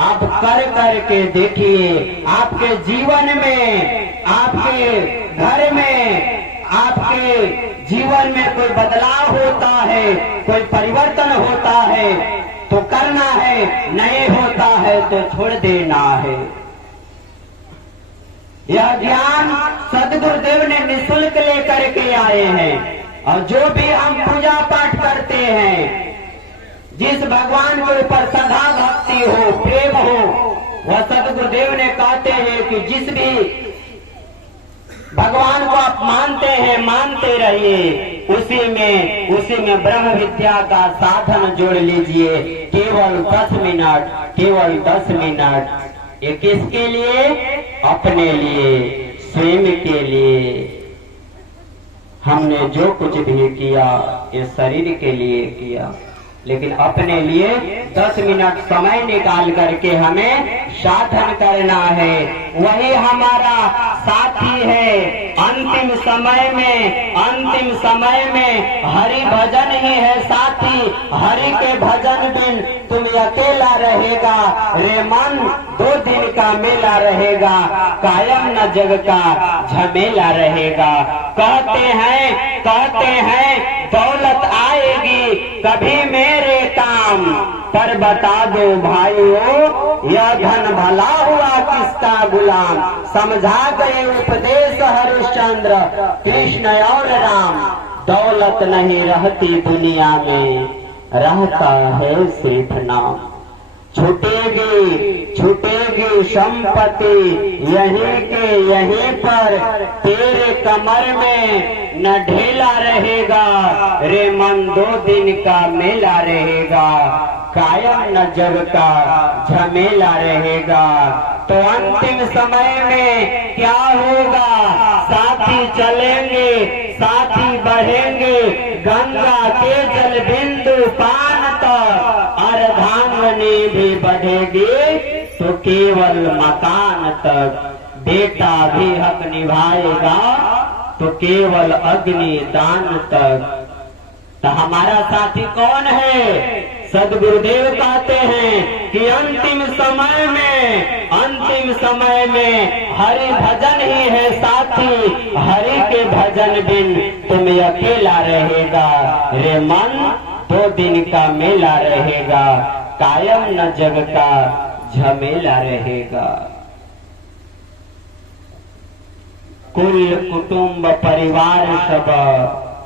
आप कर के देखिए, आपके जीवन में, आपके घर में, आपके जीवन में कोई बदलाव होता है, कोई परिवर्तन होता है तो करना है, नहीं होता है तो छोड़ देना है। यह ज्ञान सदगुरुदेव ने निःशुल्क लेकर के आए हैं। और जो भी हम पूजा पाठ करते हैं, जिस भगवान के ऊपर सदा भक्ति हो, प्रेम हो, वह सदगुरुदेव ने कहते हैं कि जिस भी भगवान को आप मानते हैं मानते रहिए, उसी में ब्रह्म विद्या का साधन जोड़ लीजिए। केवल 10 मिनट, केवल 10 मिनट। ये किसके लिए? अपने लिए, स्वयं के लिए। हमने जो कुछ भी किया ये शरीर के लिए किया, लेकिन अपने लिए 10 मिनट समय निकाल करके हमें साधन करना है। वही हमारा साथी है। अंतिम समय में हरि भजन ही है साथी। हरि के भजन बिन तुम अकेला रहेगा रे मन, 2 दिन का मेला रहेगा, कायम न जग का झमेला रहेगा। कहते हैं दौलत आएगी कभी मेरे काम, पर बता दो भाइयों यह धन भला हुआ किसका गुलाम। समझा गए उपदेश हरिश्चंद्र, कृष्ण और राम। दौलत नहीं रहती दुनिया में, रहता है सिर्फ नाम। छूटेगी संपत्ति यहीं पर, तेरे कमर में न ढेला रहेगा रे मन, 2 दिन का मेला रहेगा, कायम न जग का झमेला रहेगा। तो अंतिम समय में क्या होगा? साथी चलेंगे, साथी बढ़ेंगे, गंगा के जल बिंदु पान तक, अर्धांगनी भी बढ़ेगी तो केवल मकान तक। बेटा भी हक निभाएगा तो केवल अग्नि दान तक। तो हमारा साथी कौन है? सदगुरुदेव कहते हैं कि अंतिम समय में हरि भजन ही है साथी। हरि के भजन बिन तुम अकेला रहेगा रे मन, 2 दिन का मेला रहेगा, कायम न जग का झमेला रहेगा। कुल कुटुंब परिवार सब,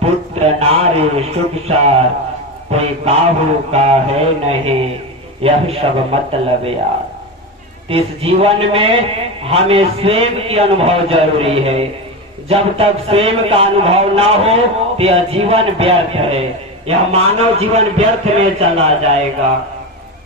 पुत्र नारी सुख सार, कोई काहू का है नहीं, यह सब मतलब यार। इस जीवन में हमें स्वयं की अनुभव जरूरी है। जब तक स्वयं का अनुभव ना हो तो यह जीवन व्यर्थ है, यह मानव जीवन व्यर्थ में चला जाएगा।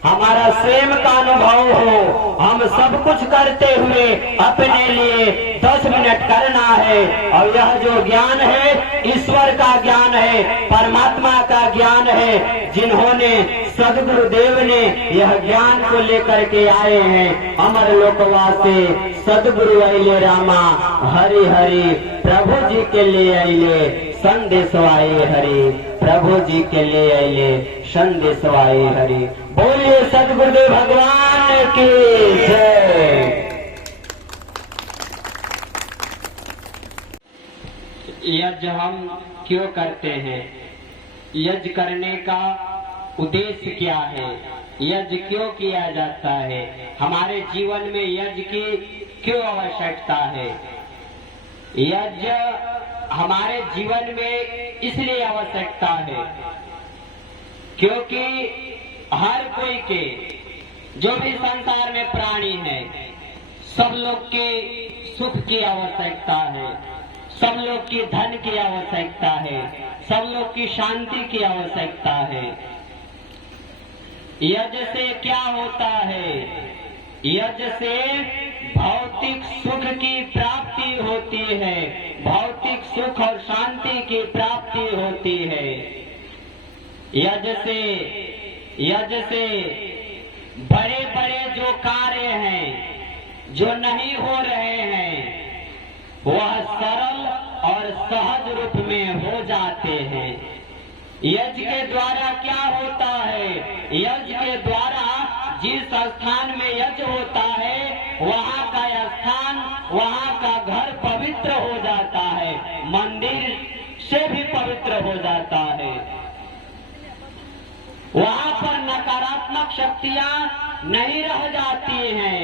हमारा स्वयं का अनुभव हो, हम सब कुछ करते हुए अपने लिए 10 मिनट करना है। और यह जो ज्ञान है ईश्वर का ज्ञान है, परमात्मा का ज्ञान है। जिन्होंने सदगुरुदेव ने यह ज्ञान को लेकर के आए हैं। अमर लोकवासी सदगुरु अइले रामा, हरि हरि प्रभु जी के लिए अइले संदेशवाई हरि, प्रभु जी के लिए अइले संदेशवाई हरि। बोलिए सदगुरुदेव भगवान की जय। यज्ञ हम क्यों करते हैं? यज्ञ करने का उद्देश्य क्या है? यज्ञ क्यों किया जाता है? हमारे जीवन में यज्ञ की क्यों आवश्यकता है? यज्ञ हमारे जीवन में इसलिए आवश्यकता है क्योंकि हर कोई के, जो भी संसार में प्राणी है, सब लोग के सुख की आवश्यकता है, सब लोग की धन की आवश्यकता है, सब लोग की शांति की आवश्यकता है। यज्ञ से क्या होता है? यज्ञ से भौतिक सुख की प्राप्ति होती है, भौतिक सुख और शांति की प्राप्ति होती है। यज्ञ से बड़े बड़े जो कार्य हैं, जो नहीं हो रहे हैं, वह सरल और सहज रूप में हो जाते हैं। यज्ञ के द्वारा क्या होता है? यज्ञ के द्वारा जिस स्थान में यज्ञ होता है वहाँ का स्थान, वहाँ का घर पवित्र हो जाता है, मंदिर से भी पवित्र हो जाता है। वहाँ पर नकारात्मक शक्तियाँ नहीं रह जाती हैं।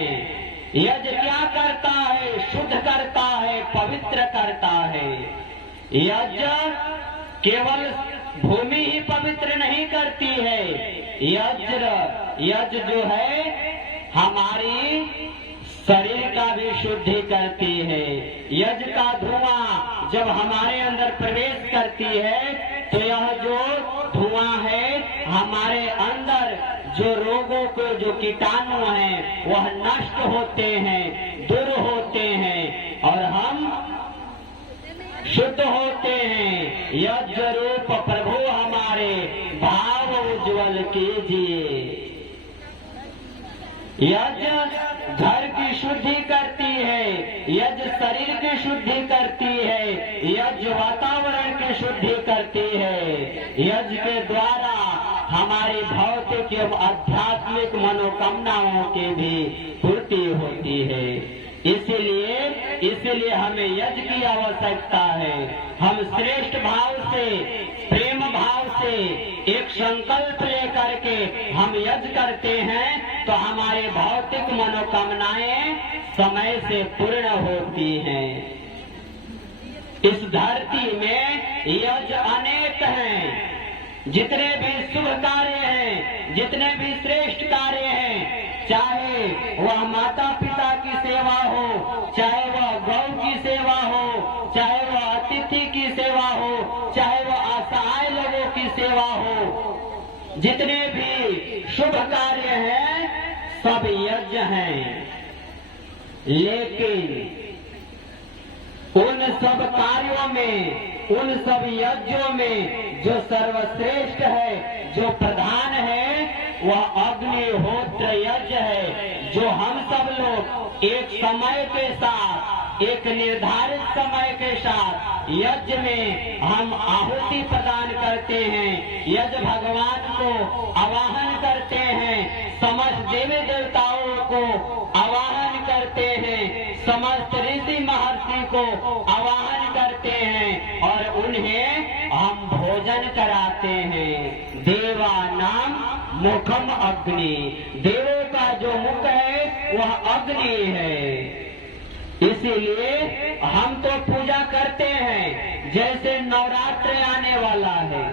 यज्ञ क्या करता है? शुद्ध करता है, पवित्र करता है। यज्ञ केवल भूमि ही पवित्र नहीं करती है, यज्ञ जो है हमारी शरीर का भी शुद्धि करती है। यज्ञ का धुआं जब हमारे अंदर प्रवेश करती है तो यह जो धुआं है हमारे अंदर जो रोगों को जो कीटाणु हैं वह नष्ट होते हैं, दूर होते हैं और हम शुद्ध होते हैं। यज्ञ रूप प्रभु हमारे भाव उज्ज्वल कीजिए। यज्ञ घर की शुद्धि करती है, यज्ञ शरीर की शुद्धि करती है, यज्ञ वातावरण की शुद्धि करती है। यज्ञ के द्वारा हमारी भौतिक एवं आध्यात्मिक मनोकामनाओं की भी पूर्ति होती है। इसीलिए हमें यज्ञ की आवश्यकता है। हम श्रेष्ठ भाव से, प्रेम भाव से एक संकल्प लेकर के हम यज्ञ करते हैं तो हमारे भौतिक मनोकामनाएं समय से पूर्ण होती हैं। इस धरती में यज्ञ अनेक हैं। जितने भी शुभ कार्य हैं, जितने भी श्रेष्ठ कार्य हैं, चाहे वह माता पिता की सेवा हो, चाहे वह गौ की सेवा हो, चाहे वह अतिथि की सेवा हो, चाहे वह असहाय लोगों की सेवा हो, जितने भी शुभ कार्य हैं सब यज्ञ हैं। लेकिन उन सब कार्यों में, उन सब यज्ञों में जो सर्वश्रेष्ठ है, जो प्रधान है, वह अग्निहोत्र यज्ञ है, जो हम सब लोग एक समय के साथ, एक निर्धारित समय के साथ यज्ञ में हम आहुति प्रदान करते हैं। यज्ञ भगवान को आवाहन करते हैं, समस्त देवी देवताओं को आवाहन करते हैं, समस्त ऋषि महर्षि को आवाहन करते हैं और उन्हें हम भोजन कराते हैं। देवा नाम मुखम अग्नि, देवों का जो मुख है वह अग्नि है। इसीलिए हम तो पूजा करते हैं। जैसे नवरात्र आने वाला है,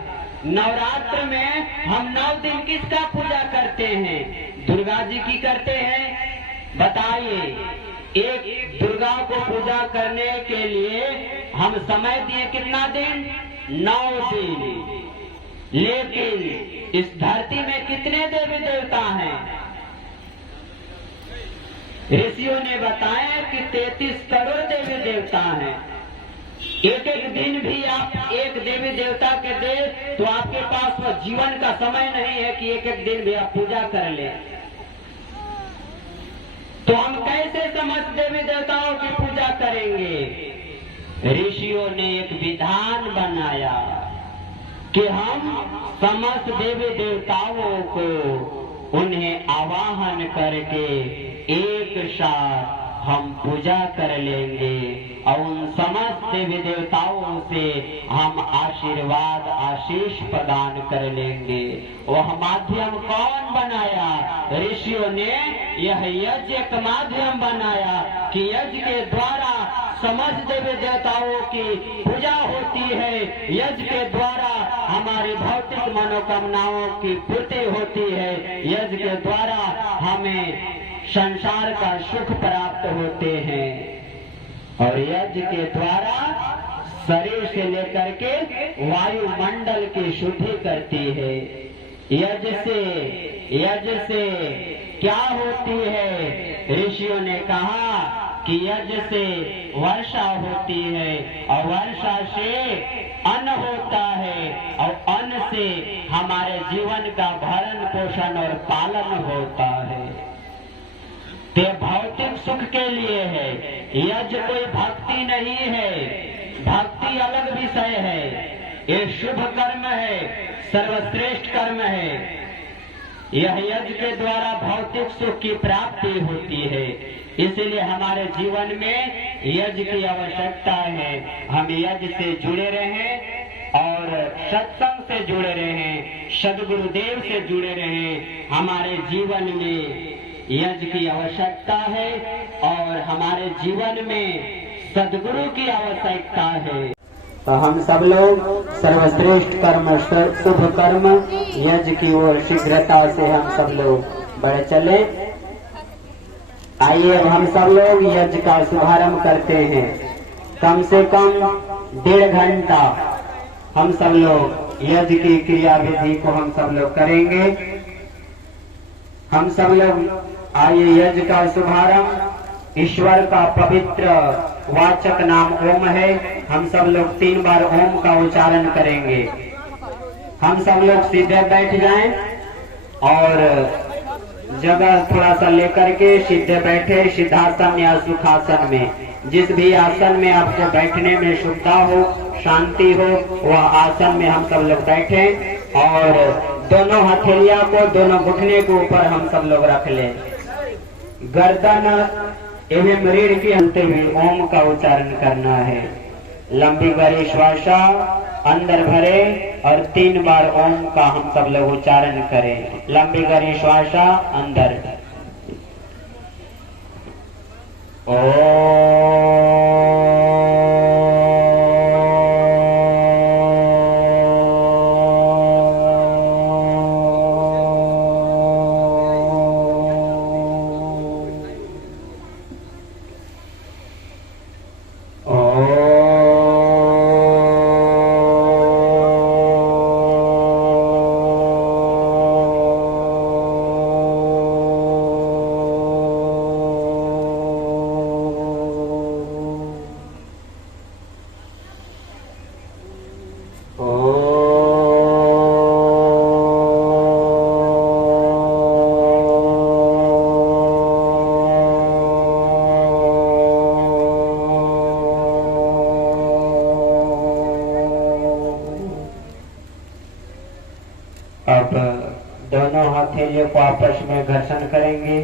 नवरात्र में हम 9 दिन किसका पूजा करते हैं? दुर्गा जी की करते हैं। बताइए, एक दुर्गा को पूजा करने के लिए हम समय दिए कितना दिन? 9 दिन। लेकिन इस धरती में कितने देवी देवता हैं? ऋषियों ने बताया कि 33 करोड़ देवी देवता हैं। एक एक दिन भी आप एक देवी देवता के दे तो आपके पास वह जीवन का समय नहीं है कि एक एक दिन भी आप पूजा कर ले। तो हम कैसे समस्त देवी देवताओं की पूजा करेंगे? ऋषियों ने एक विधान बनाया कि हम समस्त देवी देवताओं को उन्हें आवाहन करके एक साथ हम पूजा कर लेंगे और उन समस्त देवी देवताओं से हम आशीर्वाद आशीष प्रदान कर लेंगे। वह माध्यम कौन बनाया? ऋषियों ने यह यज्ञ एक माध्यम बनाया कि यज्ञ के द्वारा समस्त देवी देवताओं की पूजा होती है। यज्ञ के द्वारा हमारी भौतिक मनोकामनाओं की पूर्ति होती है। यज्ञ के द्वारा हमें संसार का सुख प्राप्त होते हैं और यज्ञ के द्वारा शरीर से लेकर के वायुमंडल की शुद्धि करती है। यज्ञ से क्या होती है? ऋषियों ने कहा कि यज्ञ से वर्षा होती है और वर्षा से अन्न होता है और अन्न से हमारे जीवन का भरण पोषण और पालन होता है। ते भौतिक सुख के लिए है। यज्ञ कोई भक्ति नहीं है, भक्ति अलग विषय है। ये शुभ कर्म है, सर्वश्रेष्ठ कर्म है। यह यज्ञ के द्वारा भौतिक सुख की प्राप्ति होती है। इसलिए हमारे जीवन में यज्ञ की आवश्यकता है। हम यज्ञ से जुड़े रहें और सत्संग से जुड़े रहें, सद्गुरुदेव से जुड़े रहें। हमारे जीवन में यज्ञ की आवश्यकता है और हमारे जीवन में सद्गुरु की आवश्यकता है। तो हम सब लोग सर्वश्रेष्ठ कर्म शुभ कर्म यज्ञ की ओर शीघ्रता से हम सब लोग बढ़ चले। आइए अब हम सब लोग यज्ञ का शुभारंभ करते हैं। कम से कम 1.5 घंटा हम सब लोग यज्ञ की क्रिया विधि को हम सब लोग करेंगे। हम सब लोग आइए यज्ञ का शुभारंभ। ईश्वर का पवित्र वाचक नाम ओम है। हम सब लोग 3 बार ओम का उच्चारण करेंगे। हम सब लोग सीधे बैठ जाएं और जगह थोड़ा सा लेकर के सीधे बैठे, सिद्धासन या सुखासन में। जिस भी आसन में आपको बैठने में सुविधा हो, शांति हो, वह आसन में हम सब लोग बैठे और दोनों हथेलियां को दोनों घुटने के ऊपर हम सब लोग रख लें। गर्दन एवं रीढ़ के अंते हुए ओम का उच्चारण करना है। लंबी गहरी श्वास अंदर भरे और 3 बार ओम का हम सब लोग उच्चारण करें। लंबी गहरी श्वास अंदर। अब दोनों हथेलियों को आपस में घर्षण करेंगे।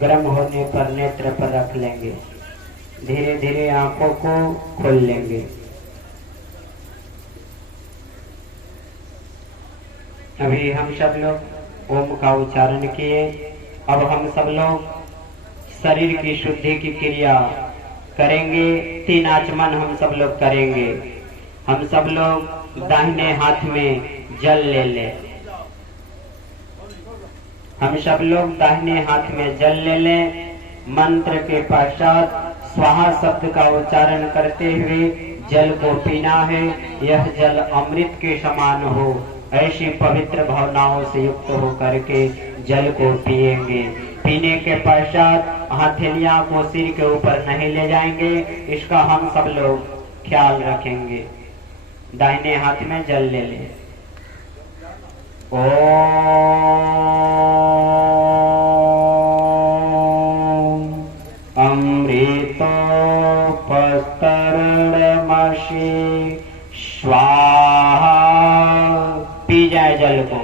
गर्म होने पर नेत्र पर रख लेंगे। धीरे धीरे आंखों को खोल लेंगे। अभी हम सब लोग ओम का उच्चारण किए। अब हम सब लोग शरीर की शुद्धि की क्रिया करेंगे। 3 आचमन हम सब लोग करेंगे। हम सब लोग दाहिने हाथ में जल ले लें। हम सब लोग दाहिने हाथ में जल ले लें। मंत्र के पश्चात स्वाहा शब्द का उच्चारण करते हुए जल को पीना है। यह जल अमृत के समान हो, ऐसी पवित्र भावनाओं से युक्त हो करके जल को पिएंगे। पीने के पश्चात हथेलियां को सिर के ऊपर नहीं ले जाएंगे। इसका हम सब लोग ख्याल रखेंगे। दाहिने हाथ में जल ले लें। अमृतोपस्तरणमसि स्वाहा। पी जाए जल को।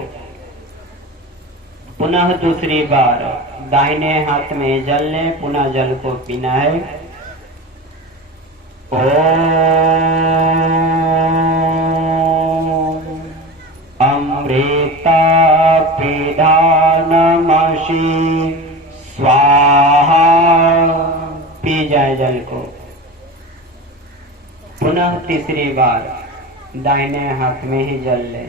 पुनः दूसरी बार दाहिने हाथ में जल ले, पुनः जल को पीना है। अमृता पिधानमसि स्वाहा। पी जाए जल को। पुनः तीसरी बार दाहिने हाथ में ही जल ले।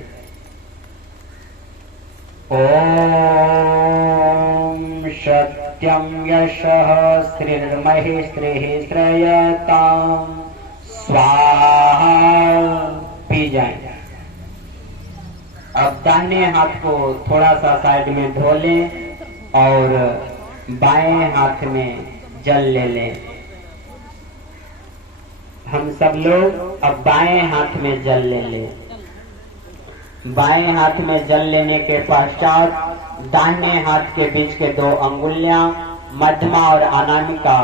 ओम सत्यम यशः श्रीर्महि श्रीः श्रेयताम् स्वाहा। पी जाए। अब दाहिने हाथ को थोड़ा सा साइड में धो लें और बाएं हाथ में जल ले लें। हम सब लोग अब बाएं हाथ में जल ले लें। बाएं हाथ में जल लेने के पश्चात दाहिने हाथ के बीच के 2 अंगुलियां मध्यमा और अनामिका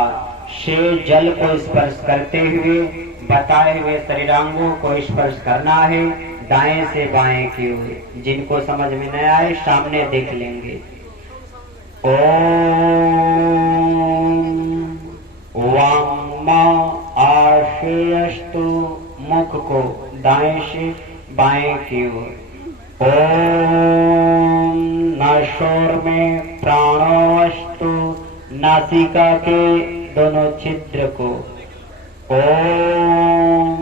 से जल को स्पर्श करते हुए बताए हुए शरीरांगों को स्पर्श करना है, दाएं से बाएं की ओर। जिनको समझ में न आए सामने देख लेंगे। ओम वामा आशयस्तु। मुख को दाएं से बाएं की ओर। ओम नासोर में प्राणोस्तु। नासिका के दोनों छिद्र को। ओम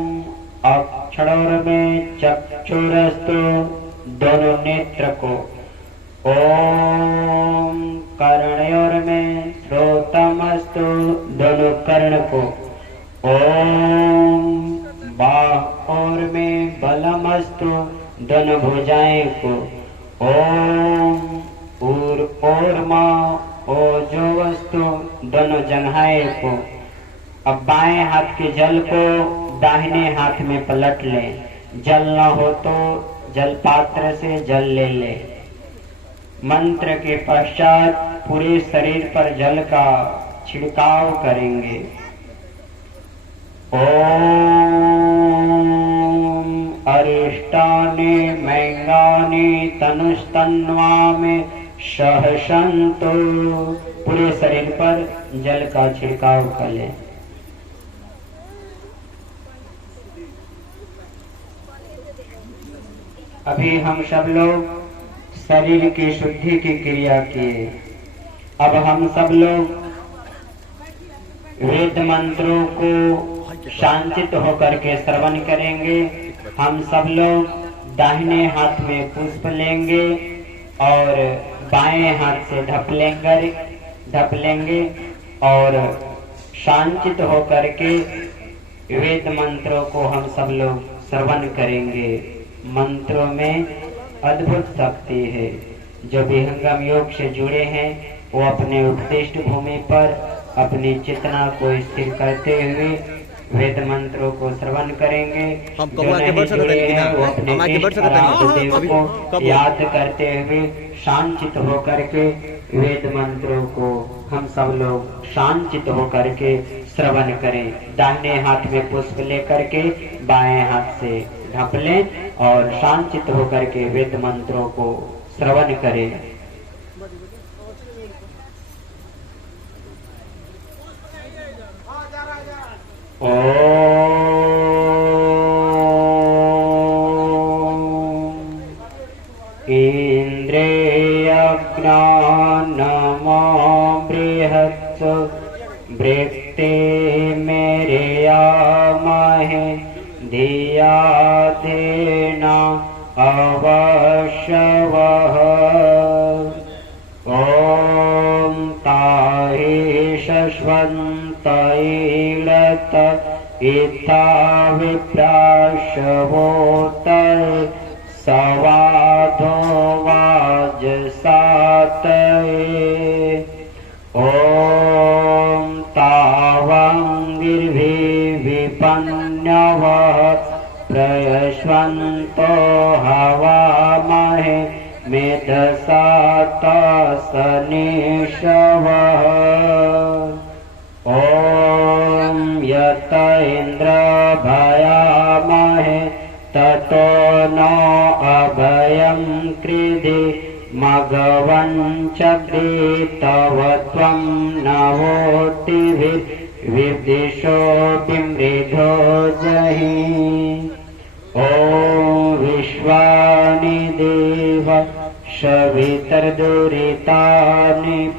क्षणोर में चक्षुरस्तु दोनों नेत्र को, ओम कर्णयोर में श्रोतमस्तु दोनों कर्ण को, ओम बाहोर में बलमस्तु दोनों भुजाएं को, ओम ऊर्मा ओजोवस्तु दोनों जंघाएं को। अब बाएं हाथ के जल को दाहिने हाथ में पलट लें। जल न हो तो जल पात्र से जल ले ले। मंत्र के पश्चात पूरे शरीर पर जल का छिड़काव करेंगे। ओम अरिष्टानि मैंगानि तनुस्तन्वामे सहसंतो। पूरे शरीर पर जल का छिड़काव कर लें। अभी हम सब लोग शरीर की शुद्धि की क्रिया किए। अब हम सब लोग वेद मंत्रों को शांतित होकर के श्रवण करेंगे। हम सब लोग दाहिने हाथ में पुष्प लेंगे और बाएं हाथ से ढप लेंगे और शांतित होकर के वेद मंत्रों को हम सब लोग श्रवण करेंगे। मंत्रों में अद्भुत शक्ति है। जो विहंगम योग से जुड़े हैं वो अपने उपदिष्ट भूमि पर अपनी चेतना को स्थिर करते हुए वेद मंत्रों को श्रवण करेंगे। जो नहीं जुड़े हैं वो अपने इष्ट आराध्य देव को याद करते हुए शांतित होकर के वेद मंत्रों को हम सब लोग शांतित होकर के श्रवण करें। दाहिने हाथ में पुष्प लेकर के बाएं हाथ से ढप लें और शांतित होकर के वेद मंत्रों को श्रवण करें। इंद्रियज्ञानमो बृहत् वृत्ते मेरे यामहे धिया देना अवश्यवः। ओम ताहि शश्वन्त ईळत इत्था विप्राशवोत सवाधो वाजसातये। ओम तावंगिर्भि विपन्नवः प्रयश्वन्तो हवामहे मेधसातसनिषवः। ओम यत इन्द्र भयामहे ततो नो अभयं कृधि मघवञ्चक्रे तव त्वं नवोतिभिर्विदिशो विमृधो जहि। ॐ विश्वानि देव सवितर्दुरितानि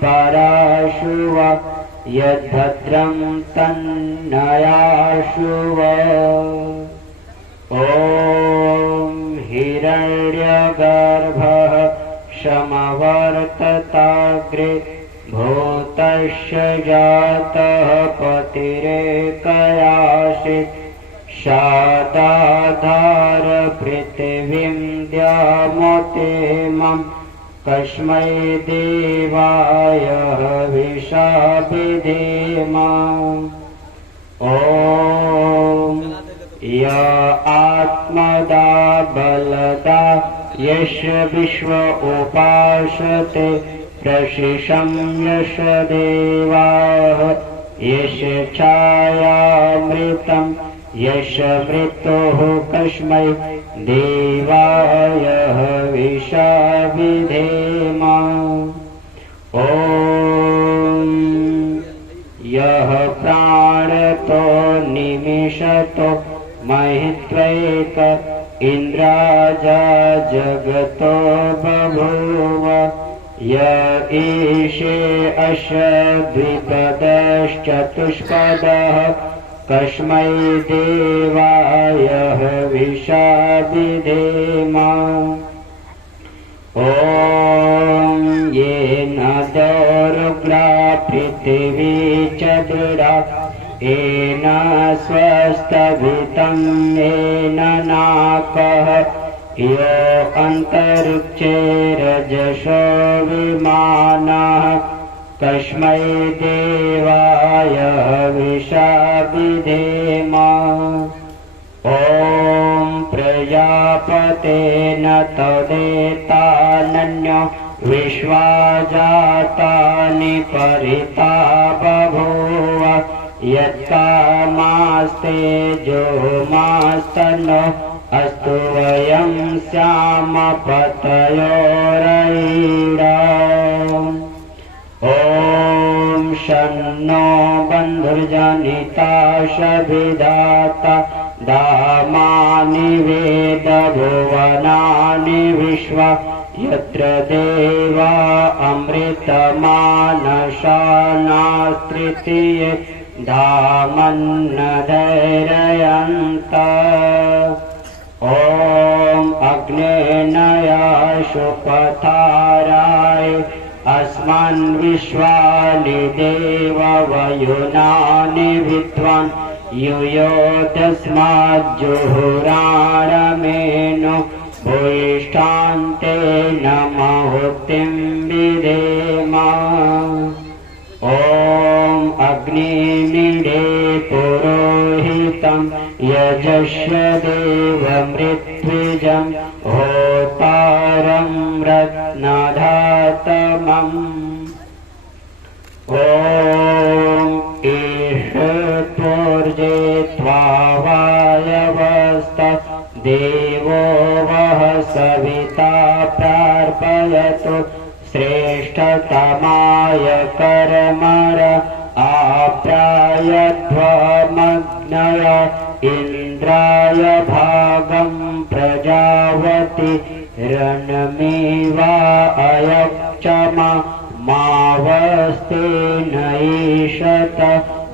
पराशुव यद्भद्रं तन्नयाशुव। ॐ हिरण्यगर्भः समवर्तताग्रे भूतस्य जातः पतिरेकयासीत् शादाधार पृथिवीं द्यामोतेमं कस्मै देवाय हविषा विधेम। ॐ य आत्मदा बलदा यश विश्व उपासते प्रशिशं यश देवाः यश छायामृतं यश मृत्युः कस्मै देवाय हविषा विधेम। ॐ यः प्राणतो निमिषतो महित्वैक इन्द्राजा जगतो बभूव। य ईशे अश्व द्विपदश्चतुष्पदः कस्मै देवाय हविषा विधेम। ॐ येन दौरुग्रा पृथिवी च दृढा येन स्वस्तभितं येन नाकः यो अन्तरिक्षे रजसो विमानः कस्मै देवाय हविषा विधेम। ॐ प्रजापतेन तदेतानन्यो विश्वा जातानि परिता बभूव यत्कामास्तेजोमास्तनो अस्तु वयं स्याम पतयोरयीरा। ॐ शन्नो बन्धुर्जनिता शभिधाता दामानि वेद भुवनानि विश्वा यत्र देवा अमृतमानशानास्तृतीये धामन्न धैर्यन्त। ॐ अग्नेनयाशुपथाराय अस्मान् विश्वानि देव वयुनानि विद्वान् युयोधस्माज्जुहुराणमेनो भूयिष्ठान्तेन माहुतिं विधेम। ॐ अग्निमीडे पुरोहितं यजस्य देवमृत्विजं होतारं रत्नधातमम्। ॐ ईशत्वर्जे त्वावायवस्त देवो वः सविता प्रार्पयतु श्रेष्ठतमाय कर्मर आप्रायध्वमग्नय इन्द्राय भागं प्रजावति रणमेवा अयक्षमा मावस्तेन ईशत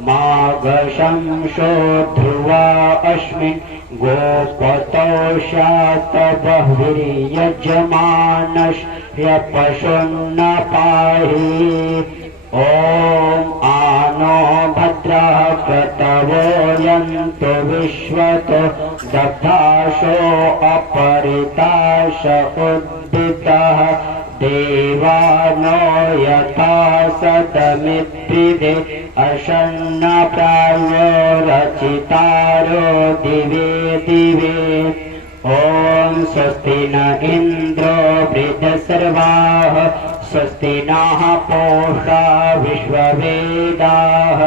माघशंसो ध्रुवा अस्मिन् गोपतोषात् बह्वीर्यजमानस्य पशुन्न पाहि। ॐ आनो भद्रः क्रतवो यन्तु विश्वतो दग्धाशो अपरिताश उद्भिदः देवानो यथा सदमित्रिदे अशन्नप्रायो रचितारो दिवे दिवे। ॐ स्वस्ति न इन्द्रो वृद्धसर्वाः स्वस्ति नः पूषा विश्ववेदाः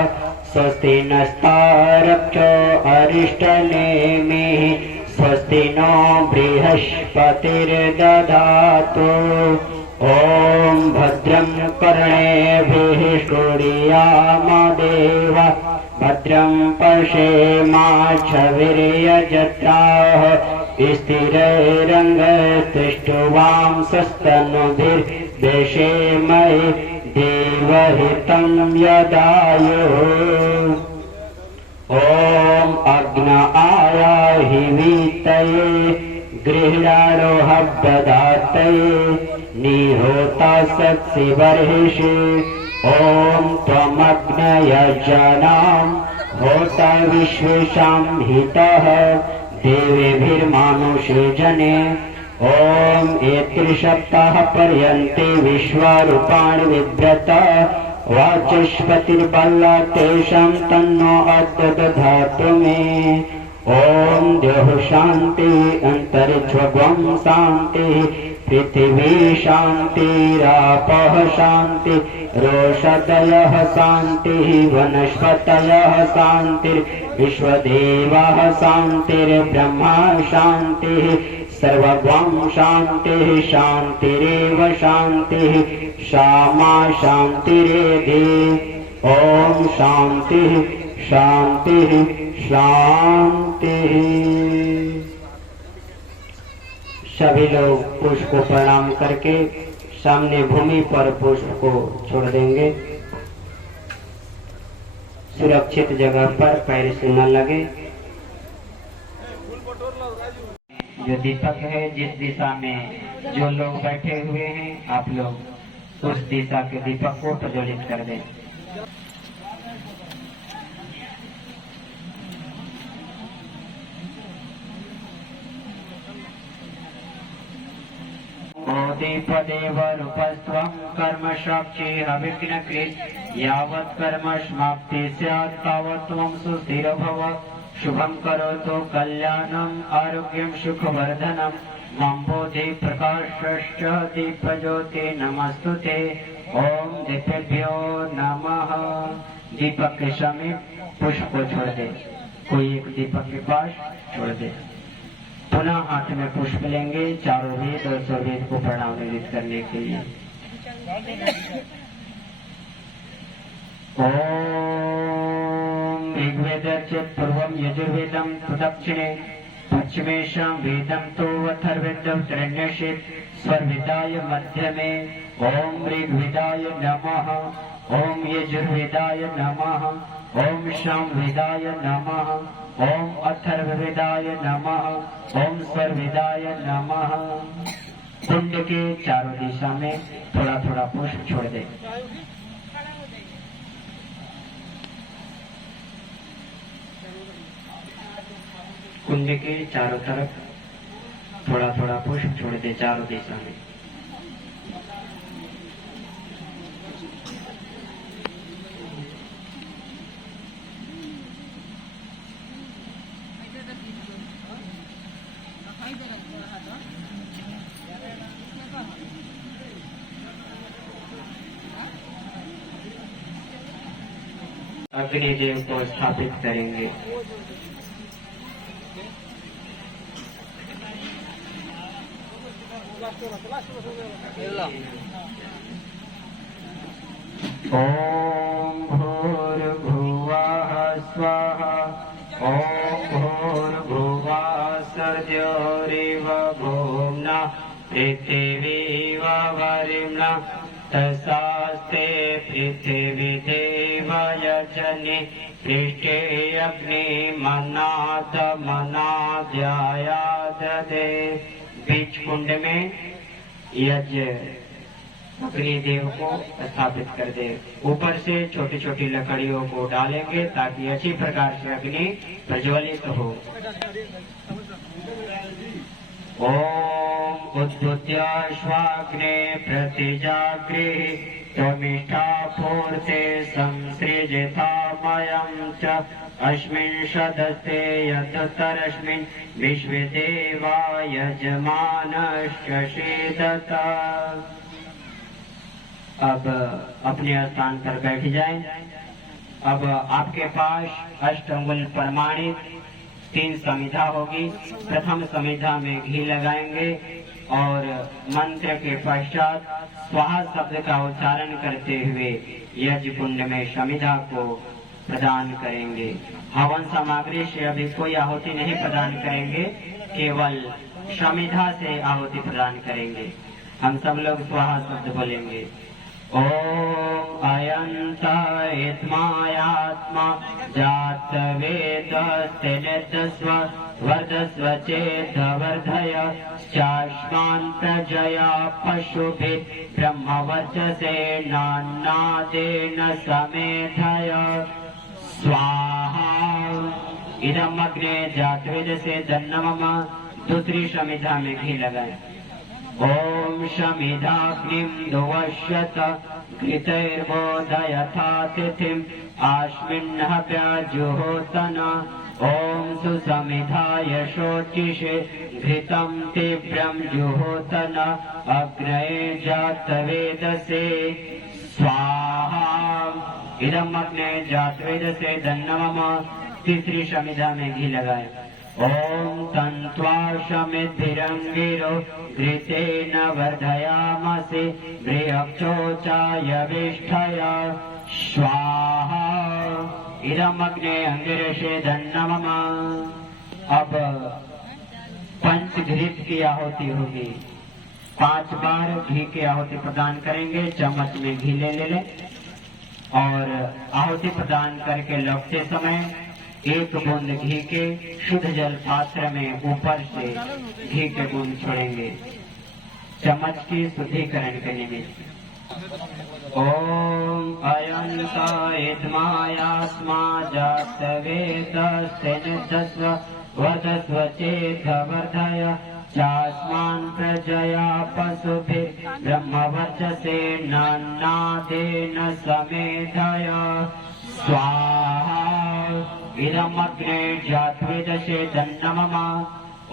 स्वस्ति नस्तारक्षो अरिष्टनेमिः स्वस्ति नो बृहस्पतिर्दधातु। ॐ भद्रं कर्णेभिः शृणुयाम देव भद्रं पश्येमाक्षवीर्यजत्राः स्थिरैरङ्गस्तिष्ठुवांसस्तनुभिर्देशेमहि देवहितं यदायुः। ॐ अग्न आयाहि वीतये गृह्णारोहब्ददातये निहोता सत्सि बर्हिषि। ॐ त्वमग्नयजनां होता विश्वेषां हितः देवेभिर्मानुषे जने। ॐ एत्रिसप्ताह पर्यन्ते विश्वरूपाणि विव्रत वाचस्पतिर्बला तेषां तन्नो अद्य दधातु मे। ॐ देह शान्ति अन्तरिक्षं शान्ति पृथिवी शान्तिरापः शान्ति रोषधयः शान्तिः वनस्पतयः शान्तिर्विश्वदेवः शान्तिर्ब्रह्मा शान्तिः सर्वगं शान्तिः शान्तिरेव शान्तिः श्यामा शान्तिरेधि। ॐ शान्तिः शान्तिः शान्तिः। सभी लोग पुष्प को प्रणाम करके सामने भूमि पर पुष्प को छोड़ देंगे। सुरक्षित जगह पर पैर से न लगे। जो दीपक है, जिस दिशा में जो लोग बैठे हुए हैं, आप लोग उस दिशा के दीपक को प्रज्वलित कर दें। दीपदेव रूपस्त्वं कर्म साक्षी अविघ्नकृत् यावत् कर्म समाप्ति स्यात् तावत् त्वं सुस्थिरो भव। शुभं करोतु कल्याणम् आरोग्यं सुखवर्धनम् मम बोधि प्रकाशश्च दीपज्योति नमस्तुते। ओम दीपेभ्यो नमः। दीपक के समीप पुष्प को छोड़ दे, कोई एक दीपक के पास छोड़ दे। पुनः हाथ में पुष्प लेंगे, चारों वेद और स्ववेद को प्रणाम निवेदित करने के लिए। ओम ऋग्वेदश्चेत् पूर्वं यजुर्वेदं प्रदक्षिणे पश्चिमेषां वेदं तु अथर्ववेदं त्र्यण्येषेत् स्वर्वेदाय मध्यमे। ओम ऋग्वेदाय नमः। ओम यजुर्वेदाय नमः। ओम सामवेदाय नमः। ओम अथर्ववेदाय नमः। ओम स्वर्वेदाय नमः। कुंड के चारों दिशा में थोड़ा थोड़ा पुष्प छोड़ दे। कुंड के चारों तरफ थोड़ा थोड़ा पुष्प छोड़ दे, चारों दिशा में। अग्निदेव को स्थापित करेंगे। ओम भूर्भुवः स्वाहा। ओम भूर्भुवः सर्वोरिव भूम्ना पृथिवी वरिम्ना तस्ते पृथिवी देव यजनि पृष्ठे अग्नि मनाद मनाद्यायाददे। बीच कुंड में यज्ञ अग्निदेव को स्थापित कर दे। ऊपर से छोटी छोटी लकड़ियों को डालेंगे ताकि अच्छी प्रकार से अग्नि प्रज्वलित हो। ओम उद्भुत्य स्वाग्ने प्रतिजाग्रे त्वमिष्ठा पूर्ते संसृजतामयं च अस्मिन् सदस्ते यदुत्तरस्मिन् विश्वे देवा यजमानश्च सीदत। अब अपने स्थान पर बैठ जाएं। अब आपके पास अष्टमूल प्रमाणित 3 समिधा होगी। प्रथम समिधा में घी लगाएंगे और मंत्र के पश्चात स्वाहा शब्द का उच्चारण करते हुए यज्ञ कुंड में समिधा को प्रदान करेंगे। हवन सामग्री से अभी कोई आहुति नहीं प्रदान करेंगे, केवल समिधा से आहुति प्रदान करेंगे। हम सब लोग स्वाहा शब्द बोलेंगे। ओम अयंत इत्मायात्मा जात वेद स्व वर्धस्व चेत वर्धय चास्मान् प्रजया पशुभिः ब्रह्मवर्चसे नान्नादेन समेधय स्वाहा। इदम् अग्ने जातवेद से दन्नमम। दूसरी समिधा में घी लगाए। ओम शमिधाग्निं दुवश्यत घृतैर्बोधयथा तिथिम् आस्मिन्नव्यजुहोतन। ओम सुसमिधाय शोचिषे घृतं तीव्रं जुहोतन अग्नये जातवेदसे स्वाहा। इदम् अग्ने जातवेदसे दन्नमम। तीसरी समिधा में घी लगाए। ओम तन्त्वा शमिद्भिरङ्गिरो घृतेन वर्धयामसि बृहक्षोचायविष्ठय स्वाहा। इदम् अग्ने अंगिरसे दन्नमम। अब पंचघृत की आहुति होगी। 5 बार घी की आहुति प्रदान करेंगे। चम्मच में घी ले ले। और आहुति प्रदान करके लौटते समय एक बूंद घी के शुद्ध जल पात्र में ऊपर से घी के बूंद छोड़ेंगे चम्मच की शुद्धिकरण के निमित्त। ओम अयंता इदमायात्मा जातवेदस्ते निधस्व वदस्व चेदवर्धय चास्मान् प्रजया पशुभिः ब्रह्मवर्चसे नान्नादेन समेधय स्वाहा इदमग्ने जात्वेदशे दन्नमम।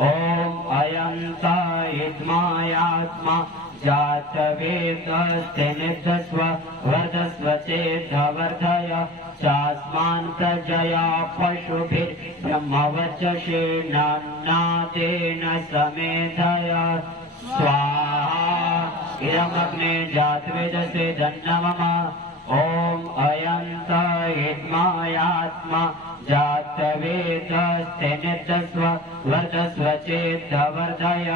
ओम अयंता इदमायात्मा जातवेदस्ते निधस्व वर्धस्व चेदवर्धय चास्मान् प्रजया पशुभिः ब्रह्मवर्चसे नान्नादेन समेधय स्वाहा इदमग्ने जातवेदसे दन्नमम। ओम अयंता इदमायात्मा जातवेदस्ते निधस्व वर्धस्व चेदवर्धय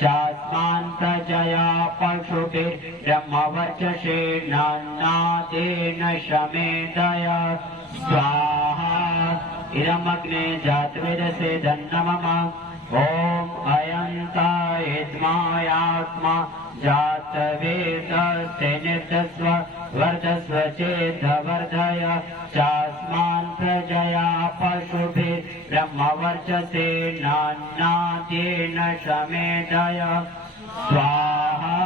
चास्मान् प्रजया पशुभिः ब्रह्मवर्चसे नान्नादेन समेधय स्वाहा इदमग्ने जातवेदसे दन्नमम। ओम अयंता इदमायात्मा जातवेदस्ते निधस्व वर्धस्व चेदवर्धय चास्मान् प्रजया पशुभिः ब्रह्मवर्चसे नान्नादेन समेधय स्वाहा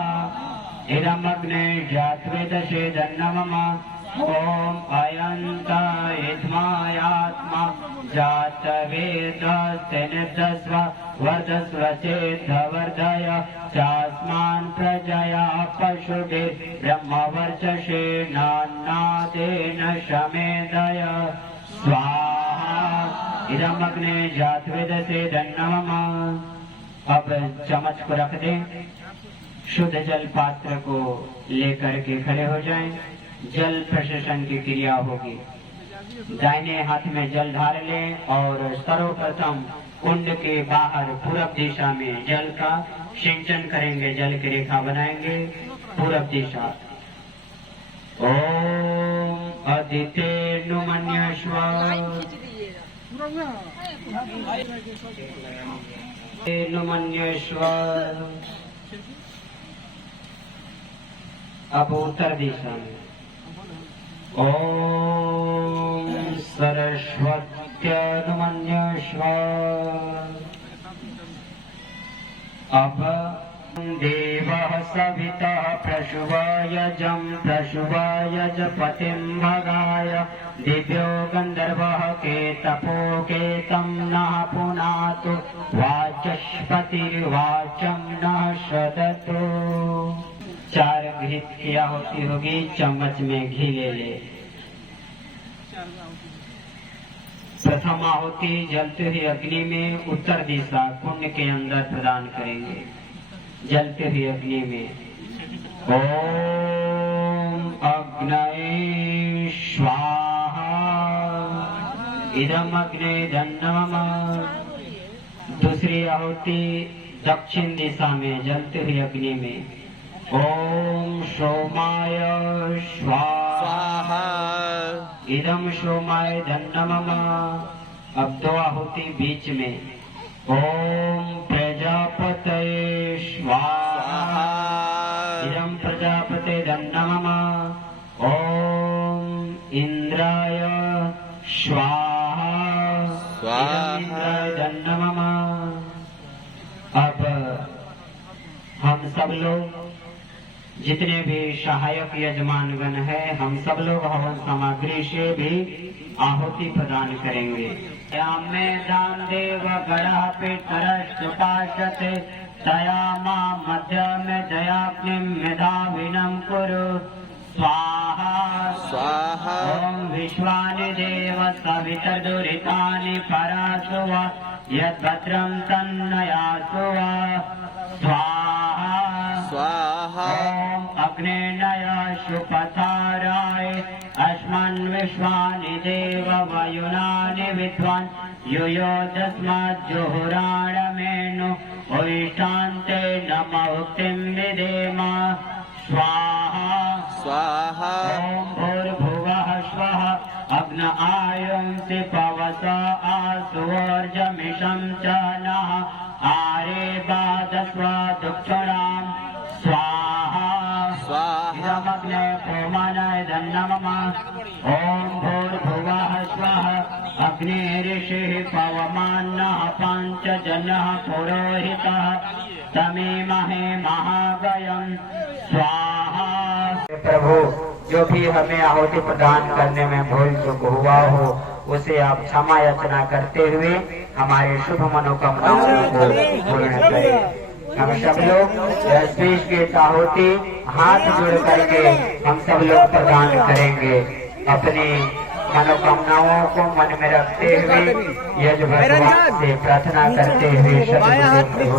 इदमग्ने जातवेदसे दन्नमम। ओम अयंता इदमायात्मा जातवेदस्ते निधस्व वर्धस्व चेदवर्धय चास्मान् प्रजया पशुभिः ब्रह्मवर्चसे नान्नादेन समेधय स्वाहा इदमग्ने जातवेदसे दन्नमम। अब चम्मच को रख दें, शुद्ध जल पात्र को लेकर के खड़े हो जाएं। जल प्रशासन की क्रिया होगी। दाहिने हाथ में जल ढाल लें और सर्वप्रथम कुंड के बाहर पूरब दिशा में जल का सिंचन करेंगे। जल की रेखा बनाएंगे पूरब दिशा। ओम अदिते नुमन्यश्व नुमन्यश्व। अब उत्तर दिशा में ओम सरस्वत्यनुमन्यश्व। अब देवः सवितः प्रशुवायजं प्रशुवायजपतिं भगाय दिव्यो गन्धर्वः केतपो केतं नः पुनातु वाचस्पतिर्वाचं नः सदतु। 4 घृत की आहुति होगी। चम्मच में घी ले ले। प्रथम आहुति जलते हुए अग्नि में उत्तर दिशा कुंड के अंदर प्रदान करेंगे। जलते हुए अग्नि में ओम अग्नये स्वाहा इदम अग्ने दन्नमः। दूसरी आहुति दक्षिण दिशा में जलते हुए अग्नि में ओम सोमाय स्वाहा इदम सोमाय दन्नमः। अब 2 आहुति बीच में ओम प्रजापतये स्वाहा इदम प्रजापते दन्नमः। ओम इंद्राय स्वाहा इदम इंद्राय दन्नमः। अब हम सब लोग जितने भी सहायक यजमानगण है हम सब लोग हवन सामग्री से भी आहुति प्रदान करेंगे। में दान देव गणः पितरश्चुपाशते तया मां मध्य में दयाग्निं मेधाविनं कुरु स्वाहा स्वाहा। ओम विश्वानि देव सवितर्दुरितानि परासुव यद्भद्रं तन्नयासु स्वाहा स्वाहा। ओम अग्नेनय शुपथाराय अस्मन् विश्वानि देव वयुनानि विद्वान् युयोजस्मज्जुहुराणमेनु ओष्ठान्ते नमोक्तिं विधेम स्वाहा स्वाहा। ओम भूर्भुवः आयुंसि पवसा आसुर्जमिषं च नः आरे बाधस्वादुक्षणां स्वाहा इदमग्ने पुमानाय धन्नमः ॐ भूर्भुवः स्वः अग्निरिषिः पवमानः पञ्चजनः पुरोहितः तमीमहे महागयं स्वाहा। प्रभु, जो भी हमें आहुति प्रदान करने में भूल चूक हुआ हो उसे आप क्षमा याचना करते हुए हमारे शुभ मनोकामनाओं को पूर्ण करें। हम सब लोग बीच की आहुति हाथ जोड़ करके हम सब लोग प्रदान करेंगे। अपनी मनोकामनाओं को मन में रखते हुए यज भगवान से प्रार्थना करते हुए प्रभु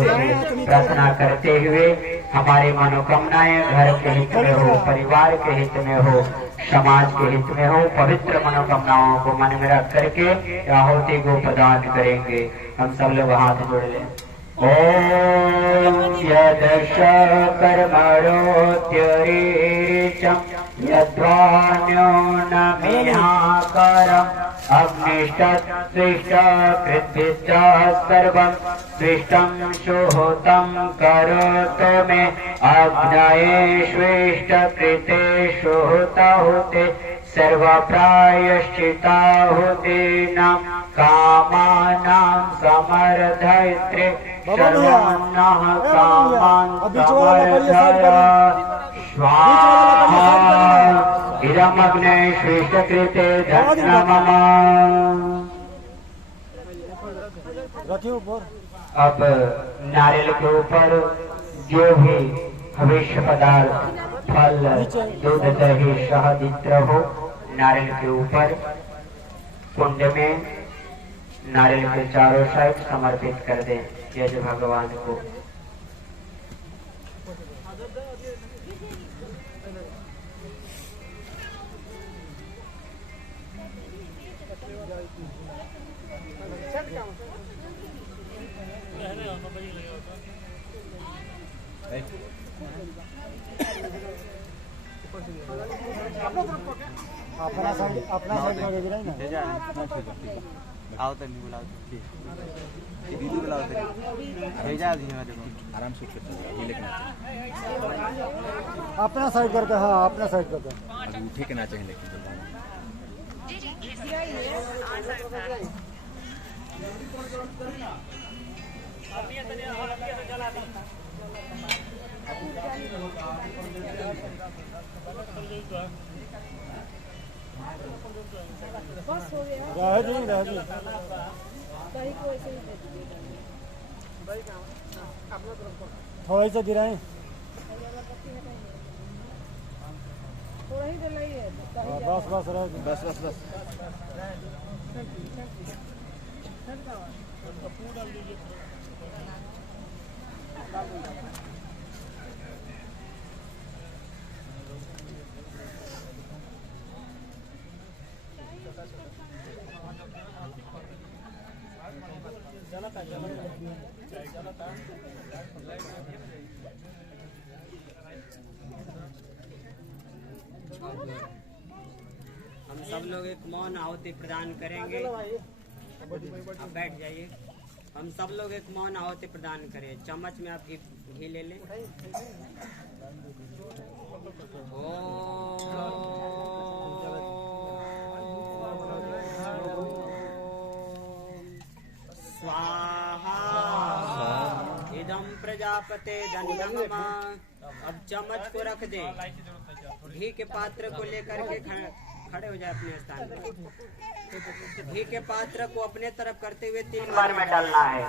से प्रार्थना करते हुए हमारी मनोकामनाएं घर के हित में हो, परिवार के हित में हो, समाज के हित में हो, पवित्र मनोकामनाओं को मन में रख करके आहुति को प्रदान करेंगे। हम सब लोग हाथ जोड़ लें। ओम यदश कर्मणोत्यरीचम यद्वान्यो न मेहाकारम अग्निष्टस्विष्ट कृद्भिश्च सर्वं स्विष्टं शोहोतं करोतु मे अग्नये स्विष्ट कृते शोहोताहुते सर्वप्रायश्चिताहुतीनां कामानां समर्धयित्रे सर्वान्नः कामान् समर्धय स्वाहा इदमग्ने श्रेष्ठकृते धन्यमः। अब नारियल के ऊपर जो भी भविष्य पदार्थ फल दूध दही शहद इत्र हो नारियल के ऊपर कुंड में नारियल के चारों साइड समर्पित कर दें यज भगवान को। अपना साइड लगे ना आओ तो नहीं बुलाओ दीदी बुलाओ भेजा आराम से ये लेकिन अपना साइड करके। हाँ अपना साइड करके अभी उठे के ना चाहिए लेकिन रह जी थोड़ा सा गिराए बस बस रह बस बस बस हम सब लोग एक मौन आहुति प्रदान करेंगे। आप बैठ जाइए। हम सब लोग एक मौन आहुति प्रदान करें। चम्मच में आप घी ले लें। स्वाहा इदं प्रजापते धन्यमः। अब चम्मच को रख दें। घी के पात्र को लेकर के खड़े हो जाए अपने स्थान पर। घी के पात्र को अपने तरफ करते हुए 3 बार में डालना है।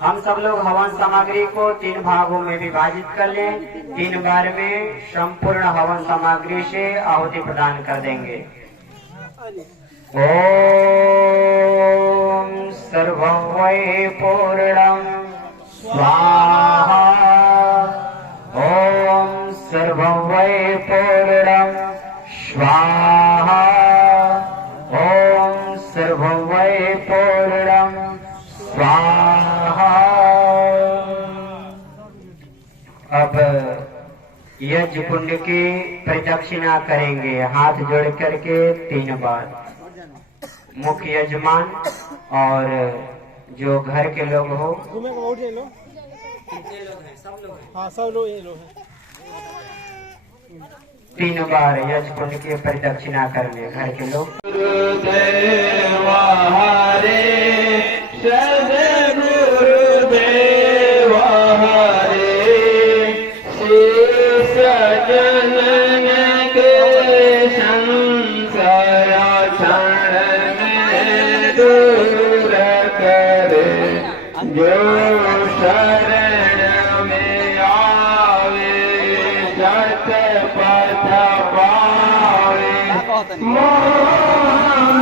हम सब लोग हवन सामग्री को 3 भागों में विभाजित कर लें। 3 बार में संपूर्ण हवन सामग्री से आहुति प्रदान कर देंगे। ओम सर्वं वै पूर्णं स्वाहा। ओम सर्वं वै पूर्णं स्वाहा। ओम सर्वं वै पूर्णं स्वाहा। अब यज्ञ कुंड की प्रदक्षिणा करेंगे हाथ जोड़ करके 3 बार। मुख्य यजमान और जो घर के लोग हो, घूमे को बहुत लोग हाँ सब लोग ये लोग हैं 3 बार यज कुंड की परिदक्षिणा करने घर के लोग। जो शरण में आवे जत पथ पावे मोहिते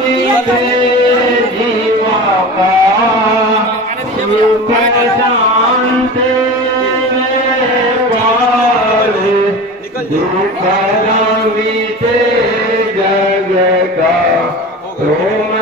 जीवा का सुख शांति में पावे दुख रविते जग का तुम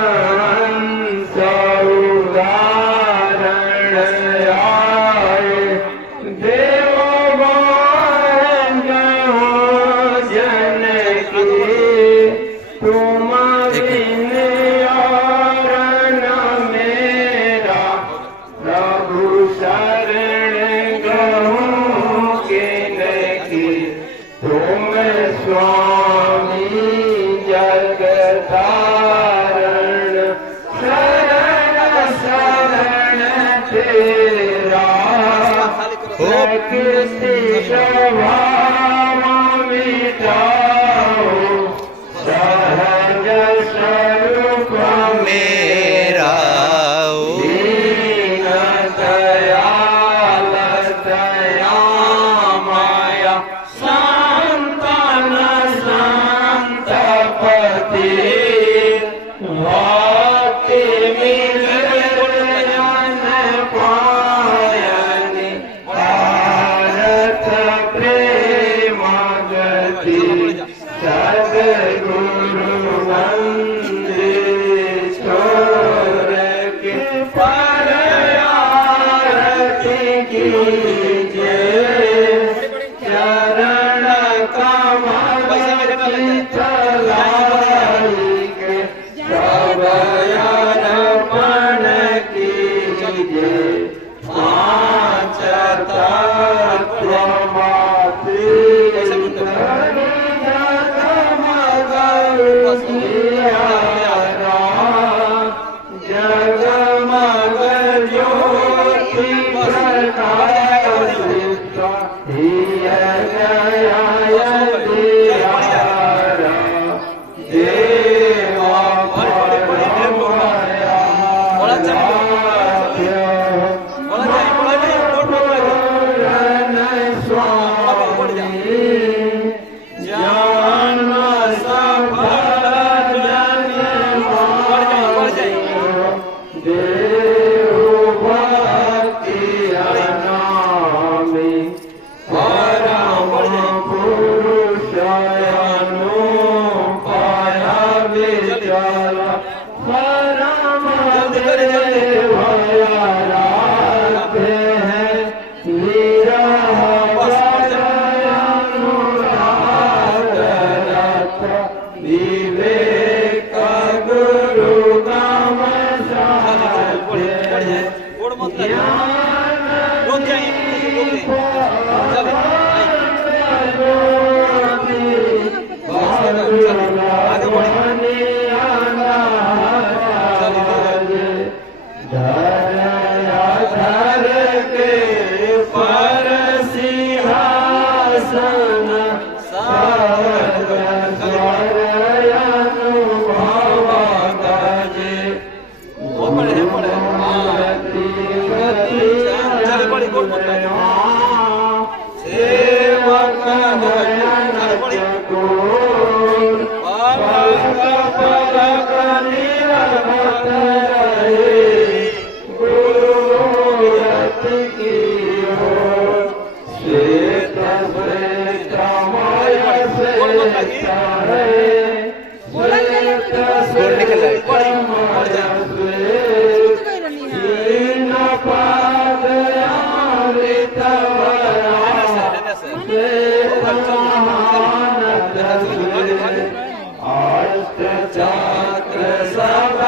चक्र सब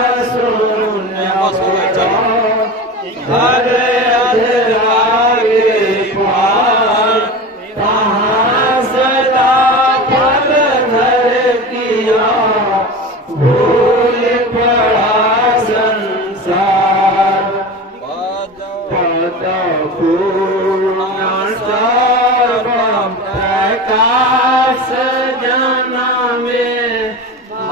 भूल पड़ा संसार पद पूर्ण सर्वम प्रकाश जन में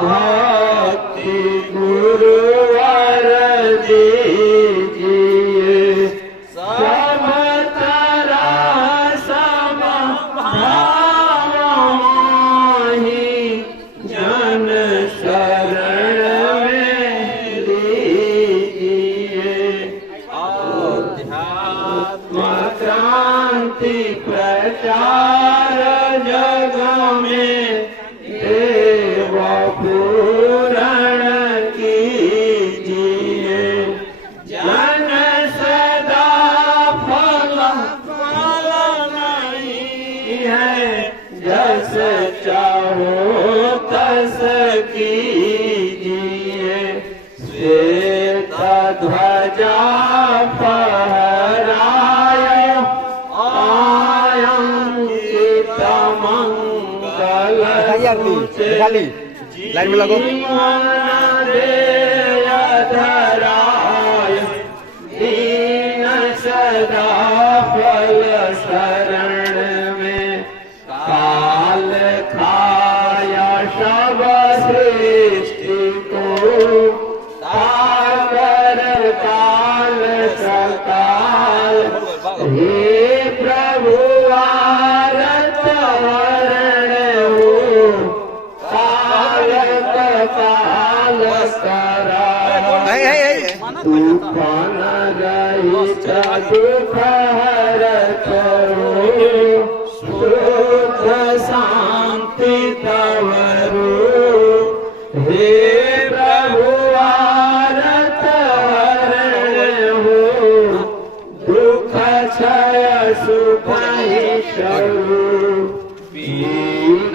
भक्ति गुरुवर दीजिए सब तरह सब भाव माही जन शरण में लीजिए आध्यात्म क्रांति प्रचार जग में देव पूरण कीजिए जन सदा फल नहीं है जस चाहो तस कीजिए श्वेत ध्वजा फहराय आयंकित मंगल लाइन में लगो धराय दीन सदा फल शरण में काल खाया सब सृष्टि को ताकर काल सकाल हे प्रभु आरत वरण हो काल तूफान रहित दुख हरत हो शुद्ध शांति तवरो हे प्रभु आरत हरण हो दुख क्षय सुख दीन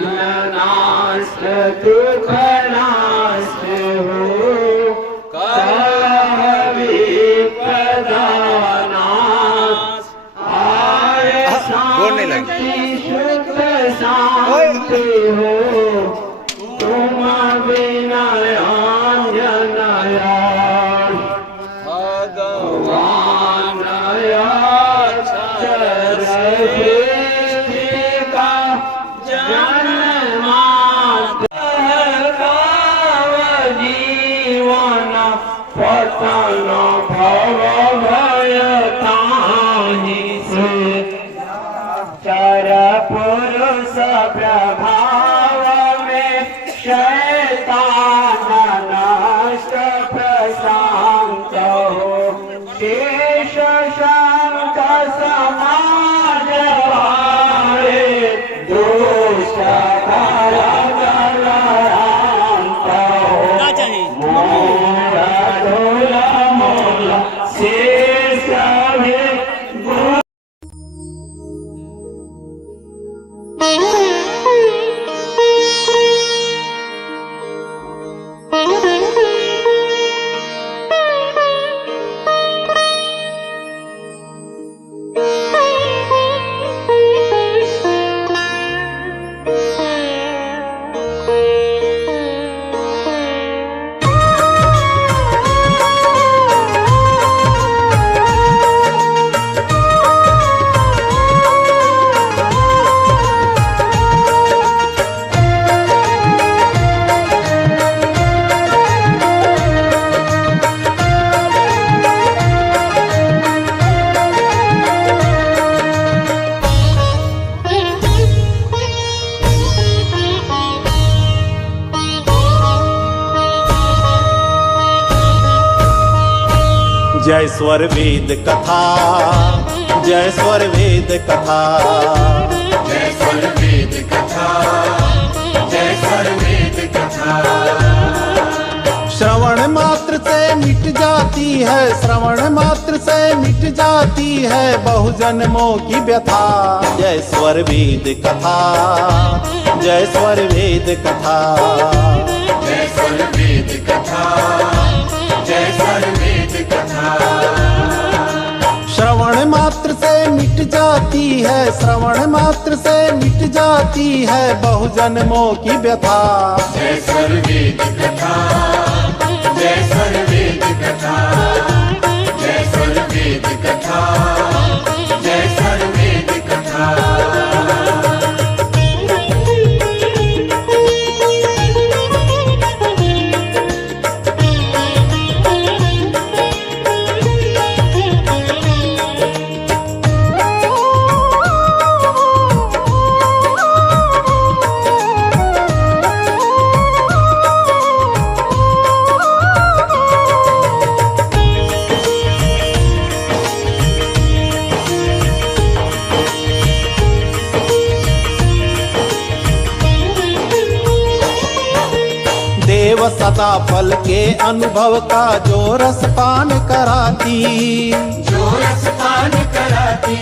नाश दुख नाश हो कलह विपदा नाश आय शांति सुख शांति हो तुम विनयांजनया भगवान जीवन पतन भव भयताहि से चर पुरुष प्रभाव में शैतान नष्ट प्रशांत हो शेष शंख समाज वारे दोष जय स्वर वेद कथा, जय स्वर वेद कथा, जय स्वर वेद कथा, जय स्वर वेद कथा। श्रवण मात्र से मिट जाती है, श्रवण मात्र से मिट जाती है बहुजन्मों की व्यथा। जय स्वर वेद कथा, जय स्वर वेद कथा, जय स्वर वेद कथा, जय स्वर वेद कथा। श्रवण मात्र से मिट जाती है, श्रवण मात्र से मिट जाती है बहुजन्मों की व्यथा। जय स्वर वेद कथा जय सर्ववेद कथा जय सर्ववेद कथा जय सर्ववेद कथा देव सदा फल के अनुभव का जो रस पान कराती, जो रस पान कराती